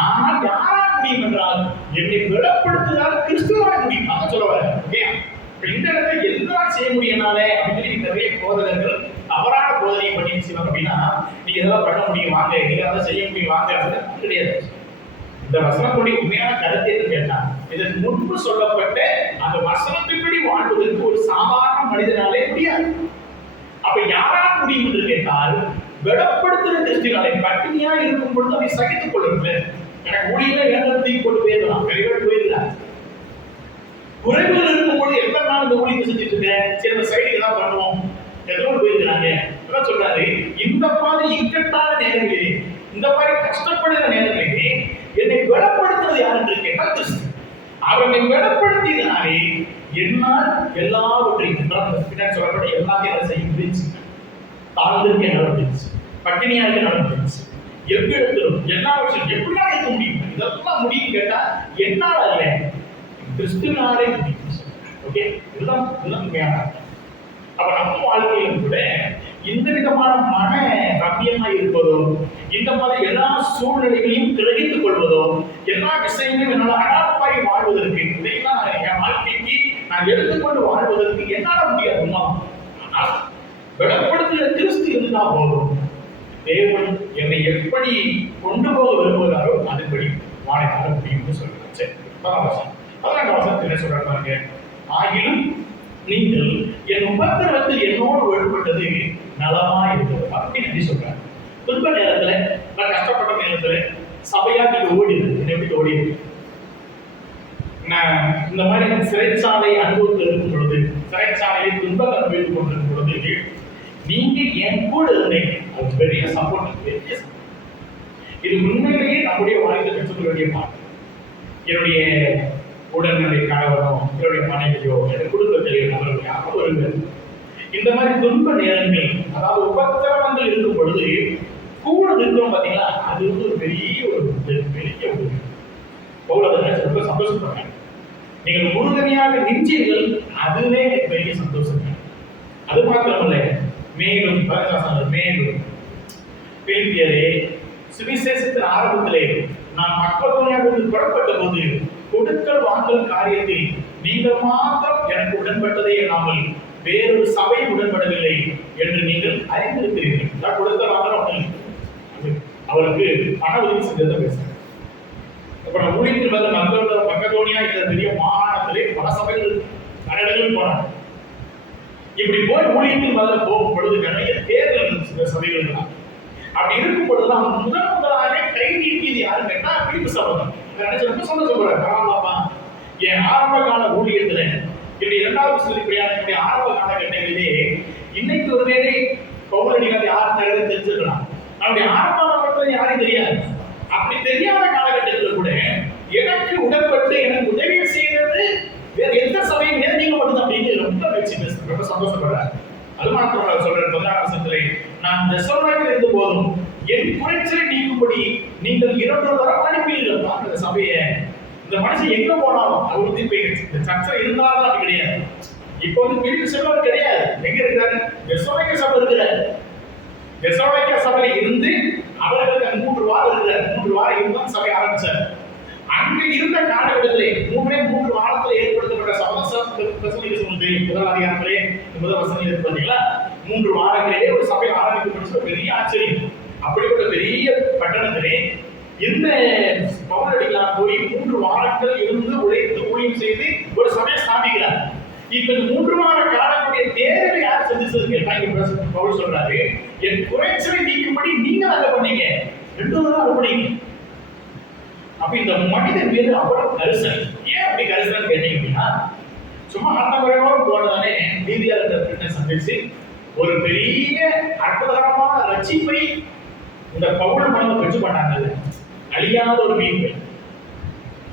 ஆனால் யாரால் முடியும் என்றால் என்னை பலப்படுத்துவதால் கிறிஸ்துவால முடியும். அதான் சொல்லுவாரு. இந்த இடத்துல எல்லாம் செய்ய முடியனால அப்படின்னு சொல்லி நிறைய போதகர்கள் தவறான போதனை பண்ணி செய்வாங்க. அப்படின்னா நீங்க இதெல்லாம் பண்ண முடியும் வாங்க, நீங்க அதெல்லாம் செய்ய முடியும் வாங்க அப்படின்னு கிடையாது. இந்த வசனத்துடைய உண்மையான கருத்து எது கேட்டா, இதற்கு முன்பு சொல்லப்பட்ட அந்த வசனத்தின்படி வாழ்வதற்கு ஒரு சாதாரண மனிதனாலே முடியாது. அப்ப யாரால் முடியும் என்று கேட்டால், வெடப்படுத்துகிற கிறிஸ்துவினாலே. பட்டினியா இருக்கும் பொழுது அதை சகித்துக் கொள்ளுங்கள். எனக்கு முடியல வேண்டத்தை கொண்டு போயிடலாம், நிறைய பேர் போயிடலாம். குறைவுகள் இருக்கும் பொழுது எத்தனை நாள் இந்த ஊழியத்தை செஞ்சுட்டு இருக்கேன், சரி சைடுக்கு தான் பண்ணுவோம், எவ்வளோ போயிருக்கிறாங்க. அதான் சொல்றாரு, இந்த மாதிரி இக்கட்டான நேரங்களிலே, இந்த மாதிரி கஷ்டப்படுகிற நேரங்களிலே என்னை வெடப்படுத்துறது யார் என்று கேட்டால் கிறிஸ்து. அவனை வெடப்படுத்தினாலே என்னால் எல்லாவற்றையும் பின்னாடி சொல்லப்பட்ட எல்லாத்தையும் செய்ய முடிஞ்சு, தாழ்ந்திருக்க நடந்துச்சு, பட்டினியாக நடந்துச்சு, எவ்விடத்திலும் எல்லாவற்றையும் எப்படிதான் இருக்க முடியும், இதெல்லாம் முடியும் கேட்டா என்னால் அல்ல, கிறிஸ்துவினாலே முடியும். ஓகே, இதுதான் உண்மையான. அப்ப நம்ம வாழ்க்கையிலும் கூட இந்த விதமான மன ரம்யமா இருப்பதோ, இந்த மாதிரி எல்லா சூழ்நிலைகளையும் கிரகித்துக் கொள்வதோ, எல்லா விஷயங்களையும் என்னால் அடாப்பாய் வாழ்வதற்கு, இதையெல்லாம் என் வாழ்க்கைக்கு நான் எடுத்துக்கொண்டு வாழ்வதற்கு என்னால முடியாதுமா. ஆனால் வெளிப்படுத்துகிற கிறிஸ்து இருந்தா போதும். தேவன் என்னை எப்படி கொண்டு போக விரும்புகிறாரோ அதுபடி வாழ முடியும்னு சொல்றாரு. சரி, 14ஆம் வசனத்தில் என்ன சொல்றாரு பாருங்க. ஆகிலும் நீங்கள் என் உபத்திரவத்தில் என்னோடு வெளிப்பட்டது நலமா இருக்கிறது அப்படின்னு எப்படி சொல்றாரு. துன்ப நேரத்துல, நான் கஷ்டப்பட்ட நேரத்துல சபையா நீங்க ஓடி இருக்கு. என்ன எப்படி ஓடி இருக்கு? நான் இந்த மாதிரி சிறைச்சாலை அனுபவத்தில் இருக்கும் பொழுது, சிறைச்சாலையில் துன்பம் அனுபவித்துக் கொண்டிருக்கும் பொழுது நீங்க என் கூட இருந்தீங்க. அது பெரிய சப்போர்ட், பெரிய சப்போர்ட். இது உண்மையிலேயே நம்முடைய வாழ்க்கையில் பெற்றுக்கொள்ள வேண்டிய பாட்டு. என்னுடைய உடல்நிலை கணவனோ, என்னுடைய மனைவியோ, என்னுடைய குடும்பத்திலேயோ நபர்கள் யாரும் வருங்கள். இந்த மாதிரி துன்ப நேரங்கள், அதாவது உபத்திரவங்கள் இருக்கும் பொழுது கூட இருக்கிறோம் பார்த்தீங்களா, அது வந்து ஒரு பெரிய ஒரு ரொம்ப சந்தோஷப்படுறாங்க. நீங்கள் உறுதுணையாக நின்றீர்கள், அதுவே பெரிய சந்தோஷம். அது மாத்திரமல்ல, மேலும் மேலும் பிலிப்பியரே, சுவிசேஷத்தின் ஆரம்பத்திலே நான் மக்கள் புறப்பட்ட போது கொடுக்கல் வாங்கல் காரியத்தில் நீங்கள் மாத்திரம் எனக்கு உடன்பட்டதை இல்லாமல் வேறொரு சபை உடன்படவில்லை என்று நீங்கள் அறிந்திருக்கிறீர்கள். நான் கொடுக்கல் வாங்கல் அவருக்கு பண உதவி செஞ்சதை பேசுறேன். அப்புறம் ஊழியத்தில் வந்து மக்கதோனியா என்ற பெரிய மாகாணத்திலே பல சபைகள் இடங்கள் போனாங்க. இப்படி போய் ஊழியத்தில் முதல்ல போகும் பொழுது நிறைய தேர்தல் சபைகள் தான். அப்படி இருக்கும் பொழுதுதான் முதலாக கை நீட்டியது யாருன்னு கேட்டா பிலிப்பு சபை. ரொம்ப சந்தோஷப்படுறாரு. பரவாயில்லப்பா, என் ஆரம்ப கால ஊழியத்துல என்னுடைய 2வது சொல்லிப்படியான என்னுடைய ஆரம்ப காலகட்டங்களிலே இன்னைக்கு ஒருவேளை பவுலடிகள் யார் தெரிஞ்சிருக்கலாம். நம்முடைய ஆரம்ப காலத்துல யாரும் தெரியாது. அப்படி தெரியாத காலகட்டத்தில் கூட எனக்கு உடன்பட்டு எனக்கு உதவி செய்யறது வேற எந்த சபையும் நீங்க மட்டும் அப்படின்னு ரொம்ப வச்சு பேசுறேன். ரொம்ப சந்தோஷப்படுறாரு. அது மாத்திரம் சொல்றேன். 16 நான் தெசலோனிக்கேயில் இருந்த போதும் என் குறைச்சலை நீக்கும்படி நீங்கள் 2 தரம் அனுப்பினீர்கள் அந்த சபையை. இந்த மனுஷன் எங்க போனாலும் அவர் திருப்பி இந்த சர்ச்சை இருந்தாலும் அப்படி கிடையாது. இப்போ வந்து பிலிப்பு செல்வர் கிடையாது. எங்க இருக்காரு? தெசலோனிக்கே சபை இருக்கிறார். தெசலோனிக்கே சபையில இருந்து அவர்களுக்கு 3 வாரம் இருக்கிறார். 3 வாரம் இருந்தா சபை ஆரம்பிச்சார். அங்க இருந்த காலகட்டத்திலே 3 வாரத்தில் ஏற்படுத்தப்பட்ட முதல் அதிகாரத்திலே முதல் வசனம் இருக்கு பாத்தீங்களா? 3 வாரங்களிலே ஒரு சபை ஆரம்பிக்கப்பட்டு பெரிய ஆச்சரியம். அப்படிப்பட்ட பெரிய பட்டணத்திலே இந்த பவுலடிகளார் போய் 3 வாரங்கள் இருந்து உழைத்து ஊழியம் செய்து ஒரு சபையை ஸ்தாபிக்கிறார். இப்ப இந்த 3 வார காலத்துடைய தேர்தலை யார் சந்திச்சது கேட்டா, இங்க பவுல் சொல்றாரு, என் குறைச்சலை நீக்கும்படி நீங்க அதை பண்ணீங்க. 2 தடவை அதை பண்ணீங்க. அப்ப இந்த மனிதன் மீது அவ்வளவு கரிசனை. ஏன் அப்படி கரிசனை கேட்டீங்க அப்படின்னா, சும்மா ஆட்டவரையோடு போனதானே நீதியாளர்கிட்ட சந்திச்சு ஒரு பெரிய அற்புதமான ரட்சிப்பை இந்த பவுல் மனதை பெற்று பண்ணாங்கல்ல. அழியாத ஒரு மீட்பு,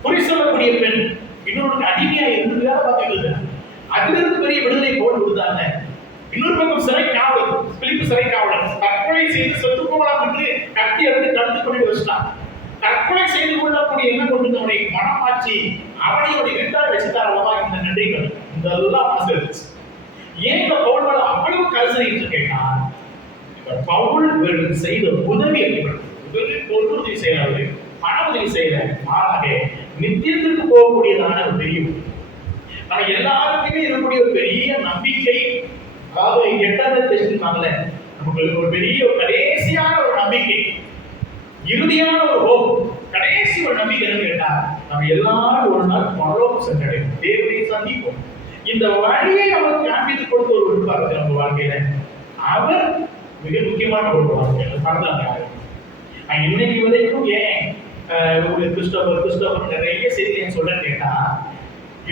குறி சொல்லக்கூடிய பெண், இன்னொரு அடிமையா இருந்ததுக்காக பார்த்துக்கிறது. அதிலிருந்து பெரிய விடுதலை போட்டு கொடுத்தாங்க. இன்னொரு பக்கம் சிறை காவலர், பிலிப்பு சிறை காவலர் தற்கொலை செய்து செத்து போகலாம் என்று கத்தி எடுத்து தடுத்து கொண்டு வச்சுட்டான். தற்கொலை செய்து கொள்ளக்கூடிய என்ன கொண்டு அவனை மனமாற்றி அவனையோட வீட்டார வச்சுட்டார் அல்லவா. இந்த நன்றிகள் இதெல்லாம் மனசு இருந்துச்சு. ஏன் இந்த பவுல் மேல அவ்வளவு கரிசனை என்று கேட்டா, இந்த பவுல் செய்த உதவி அப்படிப்பட்டது. பொருள் உதவி செய்யறாரு, பண உதவி செய்யறாரு, மாறாக நித்தியத்திற்கு போகக்கூடியதான ஒரு பெரிய நம்ம எல்லாருக்குமே இருக்கக்கூடிய ஒரு பெரிய நம்பிக்கை. அதாவது எட்டாவது டெஸ்ட்னால நமக்கு ஒரு பெரிய கடைசியான ஒரு நம்பிக்கை, இறுதியான ஒரு ஹோப், கடைசி ஒரு நம்பிக்கை என்ன கேட்டா, நம்ம எல்லாரும் ஒரு நாள் பரலோகம் சென்றடையும், தேவனை சந்திப்போம். இந்த வழியை அவர் காண்பித்துக் கொடுத்த ஒரு இருப்பாரு நம்ம வாழ்க்கையில. அவர் மிக முக்கியமான ஒரு வாழ்க்கையில பரந்தாங்க. இன்னைக்கு வரைக்கும் ஏன் ஒரு கிறிஸ்தவர் நிறைய செய்தி சொல்ல கேட்டா,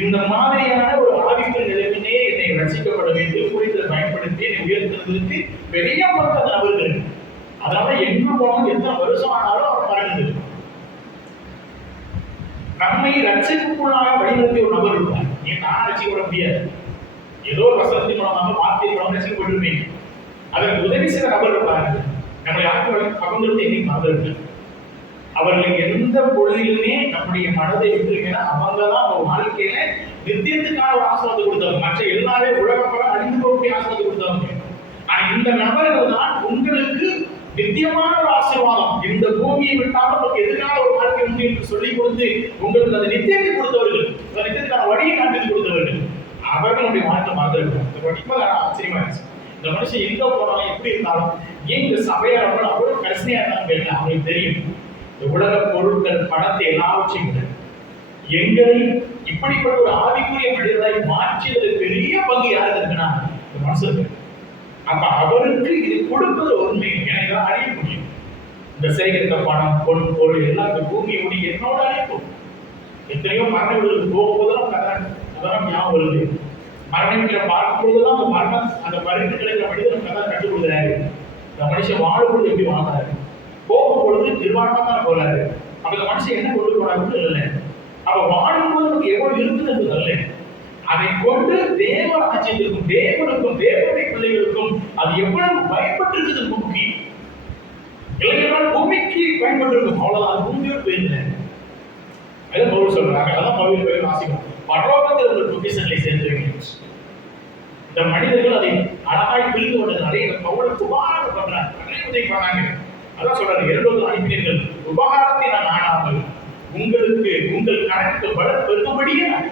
இந்த மாதிரியான ஒரு ஆதிக்க நிலைமையே என்னை ரசிக்கப்பட வேண்டும், குறித்து பயன்படுத்தி என்னை உயர்த்துறதுக்கு பெரிய மக்கள் நபர்கள். அதனால எங்க போனாலும் எத்தனை வருஷம் ஆனாலும் அவர் பறந்து நம்மை ரட்சிப்புக்குள்ளாக வழிநடத்திய ஒரு நபர் இருப்பார். நீ நான் ரசிக்கப்பட முடியாது. ஏதோ ஒரு வசனத்தின் மூலமாக வார்த்தை மூலம் ரசிக்கப்பட்டிருப்பீங்க. அதற்கு உதவி செய்த நபர் இருப்பாங்க. நம்முடைய ஆட்கள் பகிர்ந்து எங்கேயும் மறந்துருக்கு. அவர்களுக்கு எந்த பொழுதிலுமே நம்முடைய மனதை விட்டுருக்கீங்கன்னா அவங்கதான் அவங்க வாழ்க்கையில நித்தியத்துக்கான ஒரு ஆசிரியத்தை கொடுத்தவங்க. மற்ற எல்லாரும் உலக படம் அழிந்து போகக்கூடிய ஆசிரியத்தை கொடுத்தவங்க. ஆனா இந்த நபர்கள் தான் உங்களுக்கு நித்தியமான ஒரு ஆசீர்வாதம். இந்த பூமியை விட்டால் நமக்கு எதிரான ஒரு வாழ்க்கை உண்டு என்று சொல்லிக் கொடுத்து உங்களுக்கு அந்த நித்தியத்தை கொடுத்தவர்கள், அந்த நித்தியத்துக்கான வழியை காண்பித்து கொடுத்தவர்கள், அவர்களுடைய வாழ்க்கை மறந்துருக்கும். ரொம்ப ஆச்சரியமா இருந்துச்சு. இந்த மனுஷன் எங்க போனாலும் எப்படி இருந்தாலும் ஏன் இந்த சபையாளர்கள் அவ்வளவு கடைசியா இருந்தாங்க அவங்களுக்கு தெரியும். இந்த உலக பொருட்கள், பணத்தை எல்லாவற்றையும் விட எங்களை இப்படிப்பட்ட ஒரு ஆவிக்குரிய மனிதராய் மாற்றியது பெரிய பங்கு யாருக்கு இருக்குன்னா இந்த மனுஷனுக்கு. அப்ப அவருக்கு இது கொடுப்பது உண்மை. எனக்கு அழிய முடியும். இந்த சேகரித்த பணம், பொன், பொருள் எல்லாம் இந்த பூமியோடு என்னோட அழிக்கும். எத்தனையோ மரண வீடுகளுக்கு போகும்போதெல்லாம் அதெல்லாம் ஞாபகம் வருது. மரண வீட்டில் பார்க்கும்போதெல்லாம் அந்த மரணம், அந்த மருந்து கிடைக்கிற மனிதன் கதை கற்றுக் கொடுக்குறாரு. இந்த மனுஷன் வாழும்போது எப்படி வாழ்ந்தாரு, போகும்பொழுது நிர்வாகமா தான் போறாரு. அப்ப இந்த மனுஷன் என்ன கொண்டு போறாருன்னு இல்லை. அப்ப வாழும்போது நமக்கு எவ்வளவு இருக்குதுன்னு அல்ல, அதை கொண்டு தேவ ராஜ்யத்திற்கும் தேவனுக்கும் தேவனுடைய பிள்ளைகளுக்கும் அது எவ்வளவு பயன்பட்டிருக்குது. பூமிக்கு இளைஞர்கள் பூமிக்கு பயன்பட்டிருக்கும், அவ்வளவுதான். அது பூமியோடு போயிருந்தேன். அதான் பவுல் சொல்றாங்க. அதான் பவுல் போய் வாசிக்கும். பரலோகத்தில் ஒரு பொக்கிஷங்களை சேர்த்து வைக்கணும். இந்த மனிதர்கள் அதை அழகாய் பிரிந்து கொண்டதுனாலே இந்த பவுலுக்கு உபகாரம் பண்றாங்க, நிறைய உதவி பண்ணாங்க. அதான் சொல்றாரு, 2 அனுப்பினீர்கள், உபகாரத்தை நான் நாடாமல் உங்களுக்கு உங்கள் கணக்கு பலம் பெருகும்படியே நான்.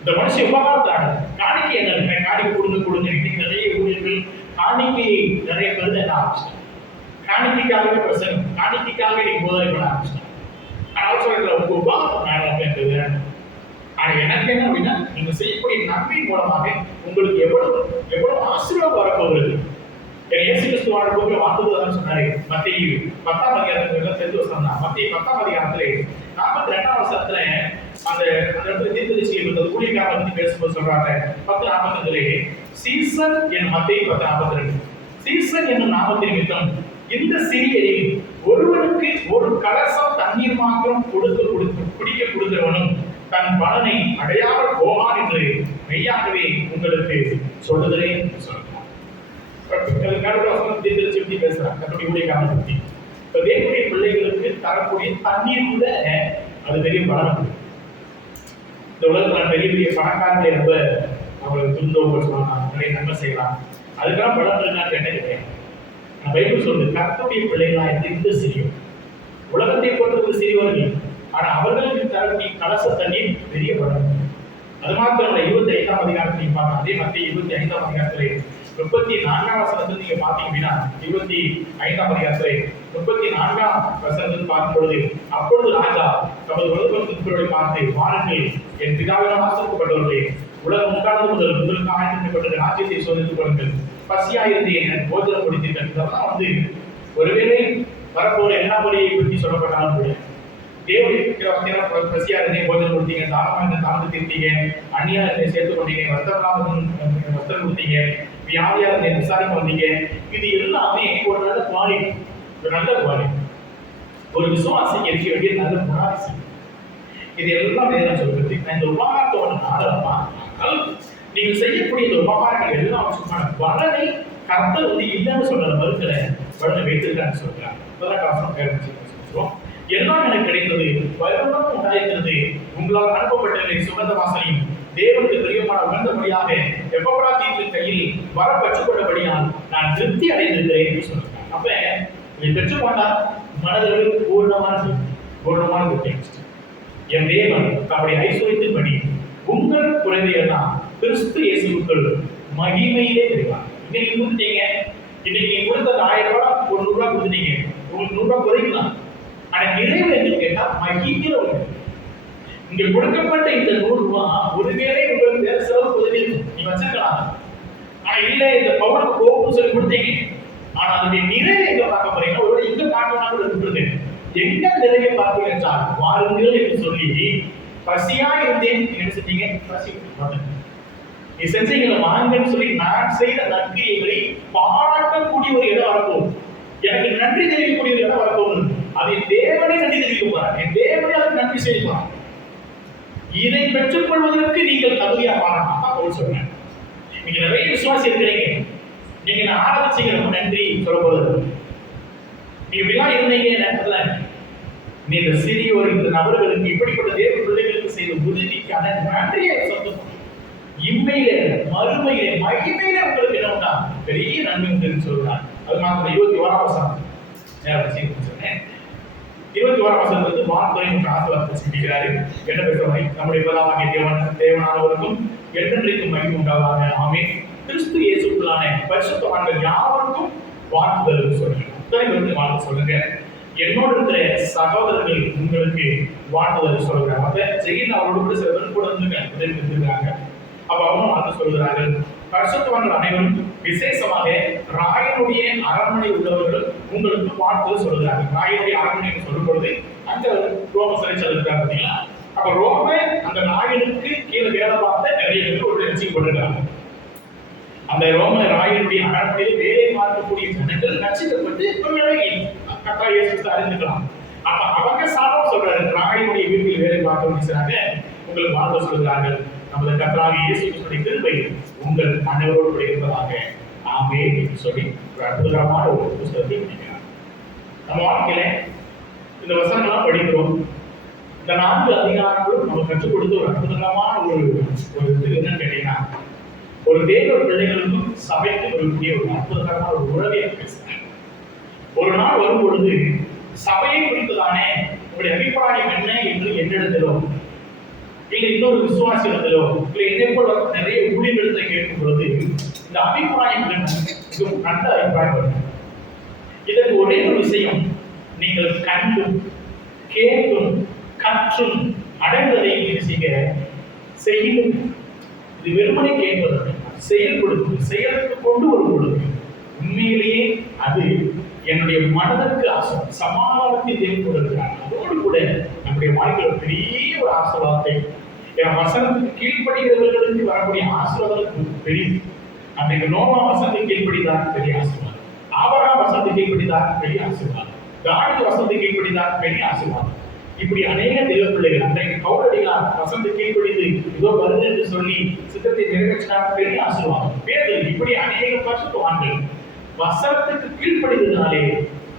இந்த மனுஷன் உபகாரத்தான காணிக்கை என்ன, காணிக்கை கொடுங்க. இன்னைக்கு நிறைய ஊழியர்கள் காணிக்கை நிறைய பேர் என்ன ஆரம்பிச்சிட்டாங்க. காணிக்கைக்காகவே பிரசங்கம், காணிக்கைக்காகவே நீங்க போதனை பண்ண ஆரம்பிச்சிட்டாங்க. ஆனால் சொல்ற உங்க உபகாரம் நாடாது. ஆனா எனக்கு என்ன அப்படின்னா, நீங்க செய்யக்கூடிய நன்மை மூலமாக உங்களுக்கு எவ்வளவு ஆசீர்வாதம் வரப்போகிறது. இயேசு கிறிஸ்து வாழ்க்கை வாழ்ந்துதான் சொன்னாரு. மத்தேயு 10ஆம் அதிகாரத்துல தெரிந்து வசனம். மத்தேயு 10ஆம் அதிகாரத்துல 42ஆம் வசனத்துல அந்த இடத்துல தீர்க்கதரிசி இருந்தது ஊழியக்காரரை பத்தி பேசும்போது சொல்றாங்க. 10:45 சீசன் என் மத்தேயு 10:42 சீசன் என்னும் நாமத்தின் நிமித்தம் இந்த சிறியரில் ஒருவனுக்கு ஒரு கலசம் தண்ணீர் மாத்திரம் குடிக்க கொடுக்கிறவனும் தன் பலனை அடையாமல் போவான் என்று மெய்யாகவே உங்களுக்கு சொல்லுகிறேன் என்று சொல்றாங்க. தேவனுடைய பிள்ளைகளுக்கு தரக்கூடிய தண்ணீர் கூட அது பெரிய பலம். இந்த உலகத்துல பெரிய பெரிய பணக்காரங்களை ரொம்ப அவங்களுக்கு துன்பம் சொல்லலாம், நிறைய நன்மை செய்யலாம், அதுக்கெல்லாம் பலம் இருக்கான்னு கேட்ட கிடையாது. பைபிள் சொல்லுது, கர்த்தருடைய பிள்ளைகளா இருந்து இந்த சிறியோர் உலகத்தை பொறுத்தவரை சிறியவர்கள், ஆனா அவர்களுக்கு தரக்கூடிய கலச தண்ணீர் பெரிய பலம். அது மாத்திரம் 25ஆம் அதிகாரத்தில் நீங்க பார்க்கலாம். அதே மத்திய 25ஆம் அதிகாரத்திலே 34ஆம் வசனத்தில் நீங்க பாத்தீங்க அப்படின்னா 25ஆம் அதிகாரத்திலே 34ஆம் வசனத்தில் பார்க்கும் பொழுது, அப்பொழுது ராஜா தமது உலகத்தை பார்த்து, வாருங்கள் என் பிதாவினால் ஆசிரிக்கப்பட்டவர்களே, உலகம் உண்டானது முதல் உங்களுக்கு ஆயத்தப்பட்ட ராஜ்யத்தை சோதித்துக் கொள்ளுங்கள், பசியாயிருந்தேன் எனக்கு போஜனம் கொடுத்தீர்கள். இதெல்லாம் ஒருவேளை வரப்போற எல்லா முறையை பற்றி சொல்லப்பட்டாலும் கூட தேவனுடைய பசியா இருந்தே போஜனம் கொடுத்தீங்க, தாகமா இருந்த தாமத்தை தீர்த்தீங்க, அந்நியா இருந்தே சேர்த்து கொண்டீங்க, வஸ்திரம் கொடுத்தீங்க, வியாதியா இருந்தே விசாரிக்க வந்தீங்க. இது எல்லாமே ஒரு நல்ல குவாலிட்டி, ஒரு நல்ல குவாலிட்டி, ஒரு விசுவாசிக்கு இருக்க வேண்டிய நல்ல குணாதிசயம். இது எல்லாம் வேதம் சொல்றது. இந்த உபகாரத்தோட நாடகமா நீங்கள் செய்யக்கூடிய இந்த உபகாரங்கள் எல்லாம் சும்மா பலனை கர்த்தர் இல்லைன்னு சொல்ற மறுக்கல, பலனை வைத்திருக்கான்னு சொல்றாங்க. சொல்றோம், எல்லாம் எனக்கு கிடைத்தது, வருமானம் உண்டாயிருக்கிறது, உங்களால் அனுப்பப்பட்ட சுகந்த வாசனையும் தேவனுக்கு பிரியமான உணர்ந்தபடியாக எப்பராத்தியத்தின் கையில் வர பெற்றுக்கொண்டபடியால் நான் திருப்தி அடைந்திருக்கிறேன் என்று சொல்றாங்க. அப்ப இதை பெற்றுக்கொண்டா மனதில் பூர்ணமான திருப்தி. என் தேவன் அப்படி ஐஸ்வர்யத்தின்படி உங்கள் குறைவையெல்லாம் கிறிஸ்து இயேசுவுக்குள் மகிமையிலே தெரிவார். இன்னைக்கு கொடுத்தீங்க, இன்னைக்கு நீங்க கொடுத்த 1000 ரூபாய், ஒரு 100 ரூபாய் கொடுத்தீங்க, உங்களுக்கு 100 ரூபாய் குறைக்கலாம். ஆனா நிறைவு என்று கேட்டா மகிழ்கிற ஒன்று. இங்க கொடுக்கப்பட்ட இந்த 100 ரூபாய் ஒருவேளை உங்களுக்கு வேற செலவு உதவி நீங்க வச்சிருக்கலாம். ஆனா இல்ல, இந்த பவுனுக்கு போகும்னு சொல்லி கொடுத்தீங்க, ஆனா அதனுடைய நிறைவு எங்க பார்க்க போறீங்க? ஒருவேளை எங்க பார்க்கலாம் இருக்குது. எங்க நிறைய பார்ப்பீங்க என்றால், வாருங்கள் என்று சொல்லி பசியா இருந்தேன் என்ன செஞ்சீங்க? பசி நீ செஞ்சீங்க வாங்கன்னு சொல்லி நான் செய்த நற்கிரியைகளை பாராட்டக்கூடிய ஒரு இடம் வரப்போகும். எனக்கு நன்றி தெரிவிக்கக்கூடிய ஒரு இடம் வரப்போகுது. அதை தேவனே நன்றி தெரிவிக்க போறார். என் தேவனே அதுக்கு நன்றி செய்வார். இதை பெற்றுக் கொள்வதற்கு நீங்கள் தகுதியா பாராட்டா சொல்றேன். நீங்க நிறைய விசுவாசி இருக்கிறீங்க, நீங்க நான் ஆராதிச்சீங்க நன்றி சொல்ல போறது. நீங்க இப்படிலாம் இருந்தீங்க, நீ இந்த சிறியோர் இந்த நபர்களுக்கு இப்படிப்பட்ட தேவ பிள்ளைகளுக்கு செய்த உதவிக்கான நன்றியை சொந்தம். இம்மையிலே மறுமையிலே மகிமையிலே உங்களுக்கு என்ன உண்டா பெரிய நன்மை உண்டு சொல்றார். அது மாத்திரம் 21ஆம் வசனம் சொன்னேன். 21ஆம் வசனத்திலிருந்து வார்த்தை என்ற ஆசீர்வாதத்தை சிந்திக்கிறாரு. என்ன பேசுவாங்க? நம்முடைய பிதாவாகிய தேவனானவருக்கும் என்றென்றைக்கும் மகிமை உண்டாவதாக. ஆமென். கிறிஸ்து இயேசுக்குள்ளான பரிசுத்தவான்கள் யாவருக்கும் வாழ்த்துதல் சொல்லுங்க. வாழ்த்து சொல்லுங்க. என்னோடு இருக்கிற சகோதரர்கள் உங்களுக்கு வாழ்த்துதல் சொல்கிறாங்க. அப்ப ஜெயில் அவரோடு கூட சில பேர் கூட இருந்திருக்காங்க. அப்ப அவங்க வாழ்த்து சொல்கிறார்கள். பரிசுத்தவான்கள் அனைவரும் விசேஷமாக ராயனுடைய அரண்மனை உள்ளவர்கள் உங்களுக்கு வாழ்த்து சொல்கிறார்கள். ராயனுடைய அரண்மனை சொல்லும் பொழுது அந்த ரோம சிறைச்சாலை இருக்காங்க பார்த்தீங்களா? அப்ப ரோம அந்த ராயனுக்கு கீழே வேலை பார்த்த நிறைய பேர் ஒரு ரசிக்கப்பட்டிருக்காங்க. அந்த ரோம ராயனுடைய அரண்மனையில் வேலை பார்க்கக்கூடிய ஜனங்கள் ரசிக்கப்பட்டு கர்த்தர் இயேசு கிறிஸ்து அறிந்துக்கலாம். அப்ப அவங்க சாதம் சொல்றாரு, ராயனுடைய வீட்டில் வேலை பார்க்க உங்களுக்கு வாழ்த்து சொல்கிறார்கள். நமது கர்த்தராகிய இயேசு கிறிஸ்துவின் கிருபை உங்கள் அனைவரோடு கூட இருப்பதாக. ஆமென் என்று சொல்லி ஒரு அற்புதமான ஒரு புத்தகத்தை படிக்கிறார். நம்ம வாழ்க்கையில இந்த வசனங்கள்லாம் படிக்கிறோம். இந்த 4 அதிகாரங்களும் நம்ம கற்றுக் கொடுத்து ஒரு அற்புதமான ஒரு இது என்னன்னு கேட்டீங்கன்னா, ஒரு தேவ பிள்ளைகளுக்கும் சபைக்கும் இருக்கக்கூடிய ஒரு அற்புதமான ஒரு உறவை பேசுறாங்க. ஒரு நாள் வரும் பொழுது சபையை குறித்துதானே உங்களுடைய அபிப்பிராயம் என்ன என்று என்னிடத்திலோ இல்லை இன்னொரு விசுவாசத்திலோ இல்லை என்னை போல நிறைய ஊழியர்களை கேட்கும் பொழுது இந்த அபிப்பிராயம் மிகவும் நல்ல அபிப்பிராயம் வரும். இதற்கு ஒரே ஒரு விஷயம், நீங்கள் கண்டும் கேட்டும் கற்றும் அடைந்ததை செய்யும். இது வெறுமனை கேட்பதற்கு செயல்படுத்தும், செயலுக்கு கொண்டு வரும் பொழுது உண்மையிலேயே அது என்னுடைய மனதிற்கு சமாதானத்தை தேவைப்படுகிறார். அதோடு கூட நம்முடைய வாழ்க்கையில் பெரிய ஒரு ஆசீர்வாதத்தை என் வசனத்துக்கு கீழ்ப்படுகிறவர்களுக்கு வரக்கூடிய ஆசீர்வாதம் பெரிய. அன்றைக்கு நோவா வசனத்தை கீழ்ப்படிதான் பெரிய ஆசீர்வாதம். ஆபிரகாம் வசனத்தை கீழ்ப்படிதான் பெரிய ஆசீர்வாதம். தாவீது வசனத்தை கீழ்ப்படிதான் பெரிய ஆசீர்வாதம். இப்படி அநேக தெய்வ பிள்ளைகள் அன்றைக்கு பவுலடிகளார் வசனத்தை கீழ்ப்படிந்து இதோ வருது என்று சொல்லி சித்தத்தை நிறைவேற்றினார், பெரிய ஆசீர்வாதம். பேதுரு இப்படி அநேக பரிசுத்தவான்கள் வசனத்துக்கு கீழ்ப்படிந்ததினாலே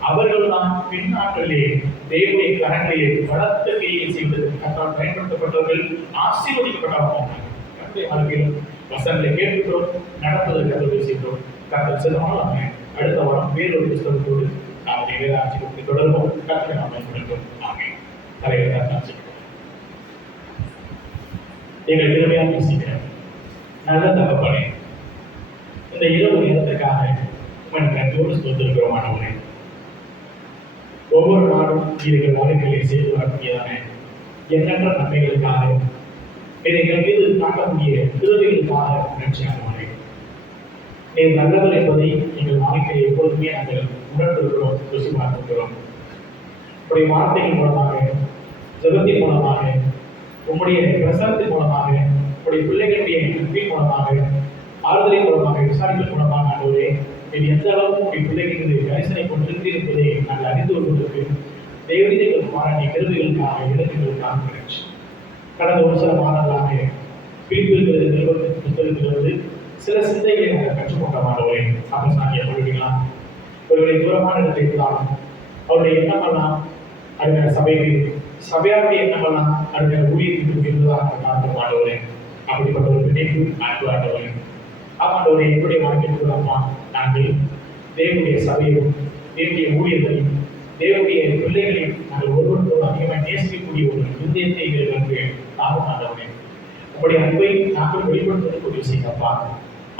அவர்கள் தான் பின்னாட்களிலே தேவனுடைய கரங்களிலே பலத்த கையை செய்வதற்கு கர்த்தரால் பயன்படுத்தப்பட்டவர்கள், ஆசீர்வதிக்கப்பட்டவர்கள். கர்த்தருடைய வாழ்க்கையில் வசனங்களை கேட்கிறோம், நடப்பதற்கு அதை செய்கிறோம். கர்த்தர் சிறப்பாக அடுத்த வாரம் வேறொரு புத்தகத்தோடு நாம் வேதாட்சியத்தை தொடர்போம். கர்த்தரை நாம் பயன்படுத்தும். ஆமென். தலைவர் கர்த்தர் எங்கள் திறமையாக பேசுகிறேன். நல்ல தகப்பனே, இந்த இரவு நேரத்துக்காக நன்றியோடு ஸ்தோத்திரிக்கிறோம் ஆண்டவரே. ஒவ்வொரு நாளும் எங்கள் வாழ்க்கையை செய்து வரக்கூடியதான எண்ணற்ற நன்மைகளுக்காக எங்கள் மீது காட்டக்கூடிய கிருபைகளுக்காக நன்றி ஆண்டவரே. நீர் நல்லவர் என்பதை எங்கள் வாழ்க்கையை எப்பொழுதுமே நாங்கள் உணர்ந்திருக்கிறோம், ருசி பார்த்திருக்கிறோம். உங்களுடைய வார்த்தையின் மூலமாக, ஜெபத்தின் மூலமாக, உங்களுடைய பிரசனத்தின் மூலமாக, உங்களுடைய பிள்ளைகளுடைய அன்பின் மூலமாக, ஆறுதலின் மூலமாக, விசாரிப்பின் மூலமாக ஆண்டவரே இது எந்த அளவுக்கு உங்களுடைய பிள்ளைகளுக்கு கரிசனை கொண்டிருப்பதை நாங்கள் அறிந்து கொண்டிருக்கு. தேவதைகள் பாராட்டிய கருவிகளுக்காக இலக்குகளுக்காக கிடைச்சு கடந்த ஒரு சில மாதங்களாக பிரிப்பிருக்கிறது நிறுவனத்தின் புத்தகத்திலிருந்து சில சிந்தைகளை நாங்கள் கற்றுக்கொண்ட மாட்டவரை அப்பசாங்கிய சொல்லிக்கலாம். ஒருவரை தூரமான இடத்தை இருந்தாலும் அவருடைய எண்ணமெல்லாம் அடுத்த சபைக்கு சபையாருடைய எண்ணமெல்லாம் அடுத்த ஊழியத்திற்கு இருந்ததாக பார்க்க மாட்டவரே. அப்படிப்பட்ட ஒரு பிணைப்பு அன்பு ஆண்டவரே. ஆமாண்டவரே, என்னுடைய வாழ்க்கைக்கு அம்மா நாங்கள் தேவனுடைய சபையும் தேவனுடைய ஊழியர்களையும் தேவனுடைய பிள்ளைகளையும் நாங்கள் ஒருவருக்கும் அதிகமாக நேசிக்கக்கூடிய ஒரு இருதயத்தை எங்களுக்கு ஆகமாண்டவரே. உங்களுடைய அன்பை நாங்கள் வெளிப்படுத்துவதற்கு செய்யப்பா.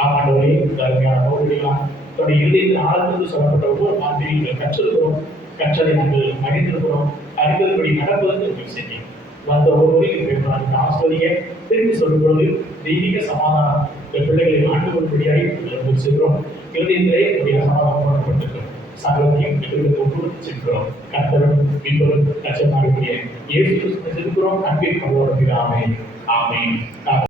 ஆமாண்டவரே, அருமையான பகுதிகளாம் தன்னுடைய இருதயத்தின் ஆழத்திலிருந்து சொல்லப்பட்ட ஒவ்வொரு வார்த்தையும் நீங்கள் கற்றிருக்கிறோம். கற்றதை நாங்கள் அறிந்திருக்கிறோம். அறிந்தபடி நடப்பதற்கு நீங்கள் செய்யும். வந்த ஒவ்வொருவரையும் பெற்றால் ஆஸ்வதிய திரும்பி சொல்லும் பொழுது தெய்வீக சமாதானம் பிள்ளைகளை ஆண்டு கொள்படியாய் செல்கிறோம். இருதயத்திலே உடைய சமாதானம் போடப்பட்டிருக்கிறோம். சகலத்தையும் எங்களுக்கு ஒப்புறுத்தி செல்கிறோம். கர்த்தரும் மீன்பரும் லட்சமாகக்கூடிய இயேசு கிறிஸ்து செல்கிறோம். அன்பின் பகவான். ஆமென். ஆமென்.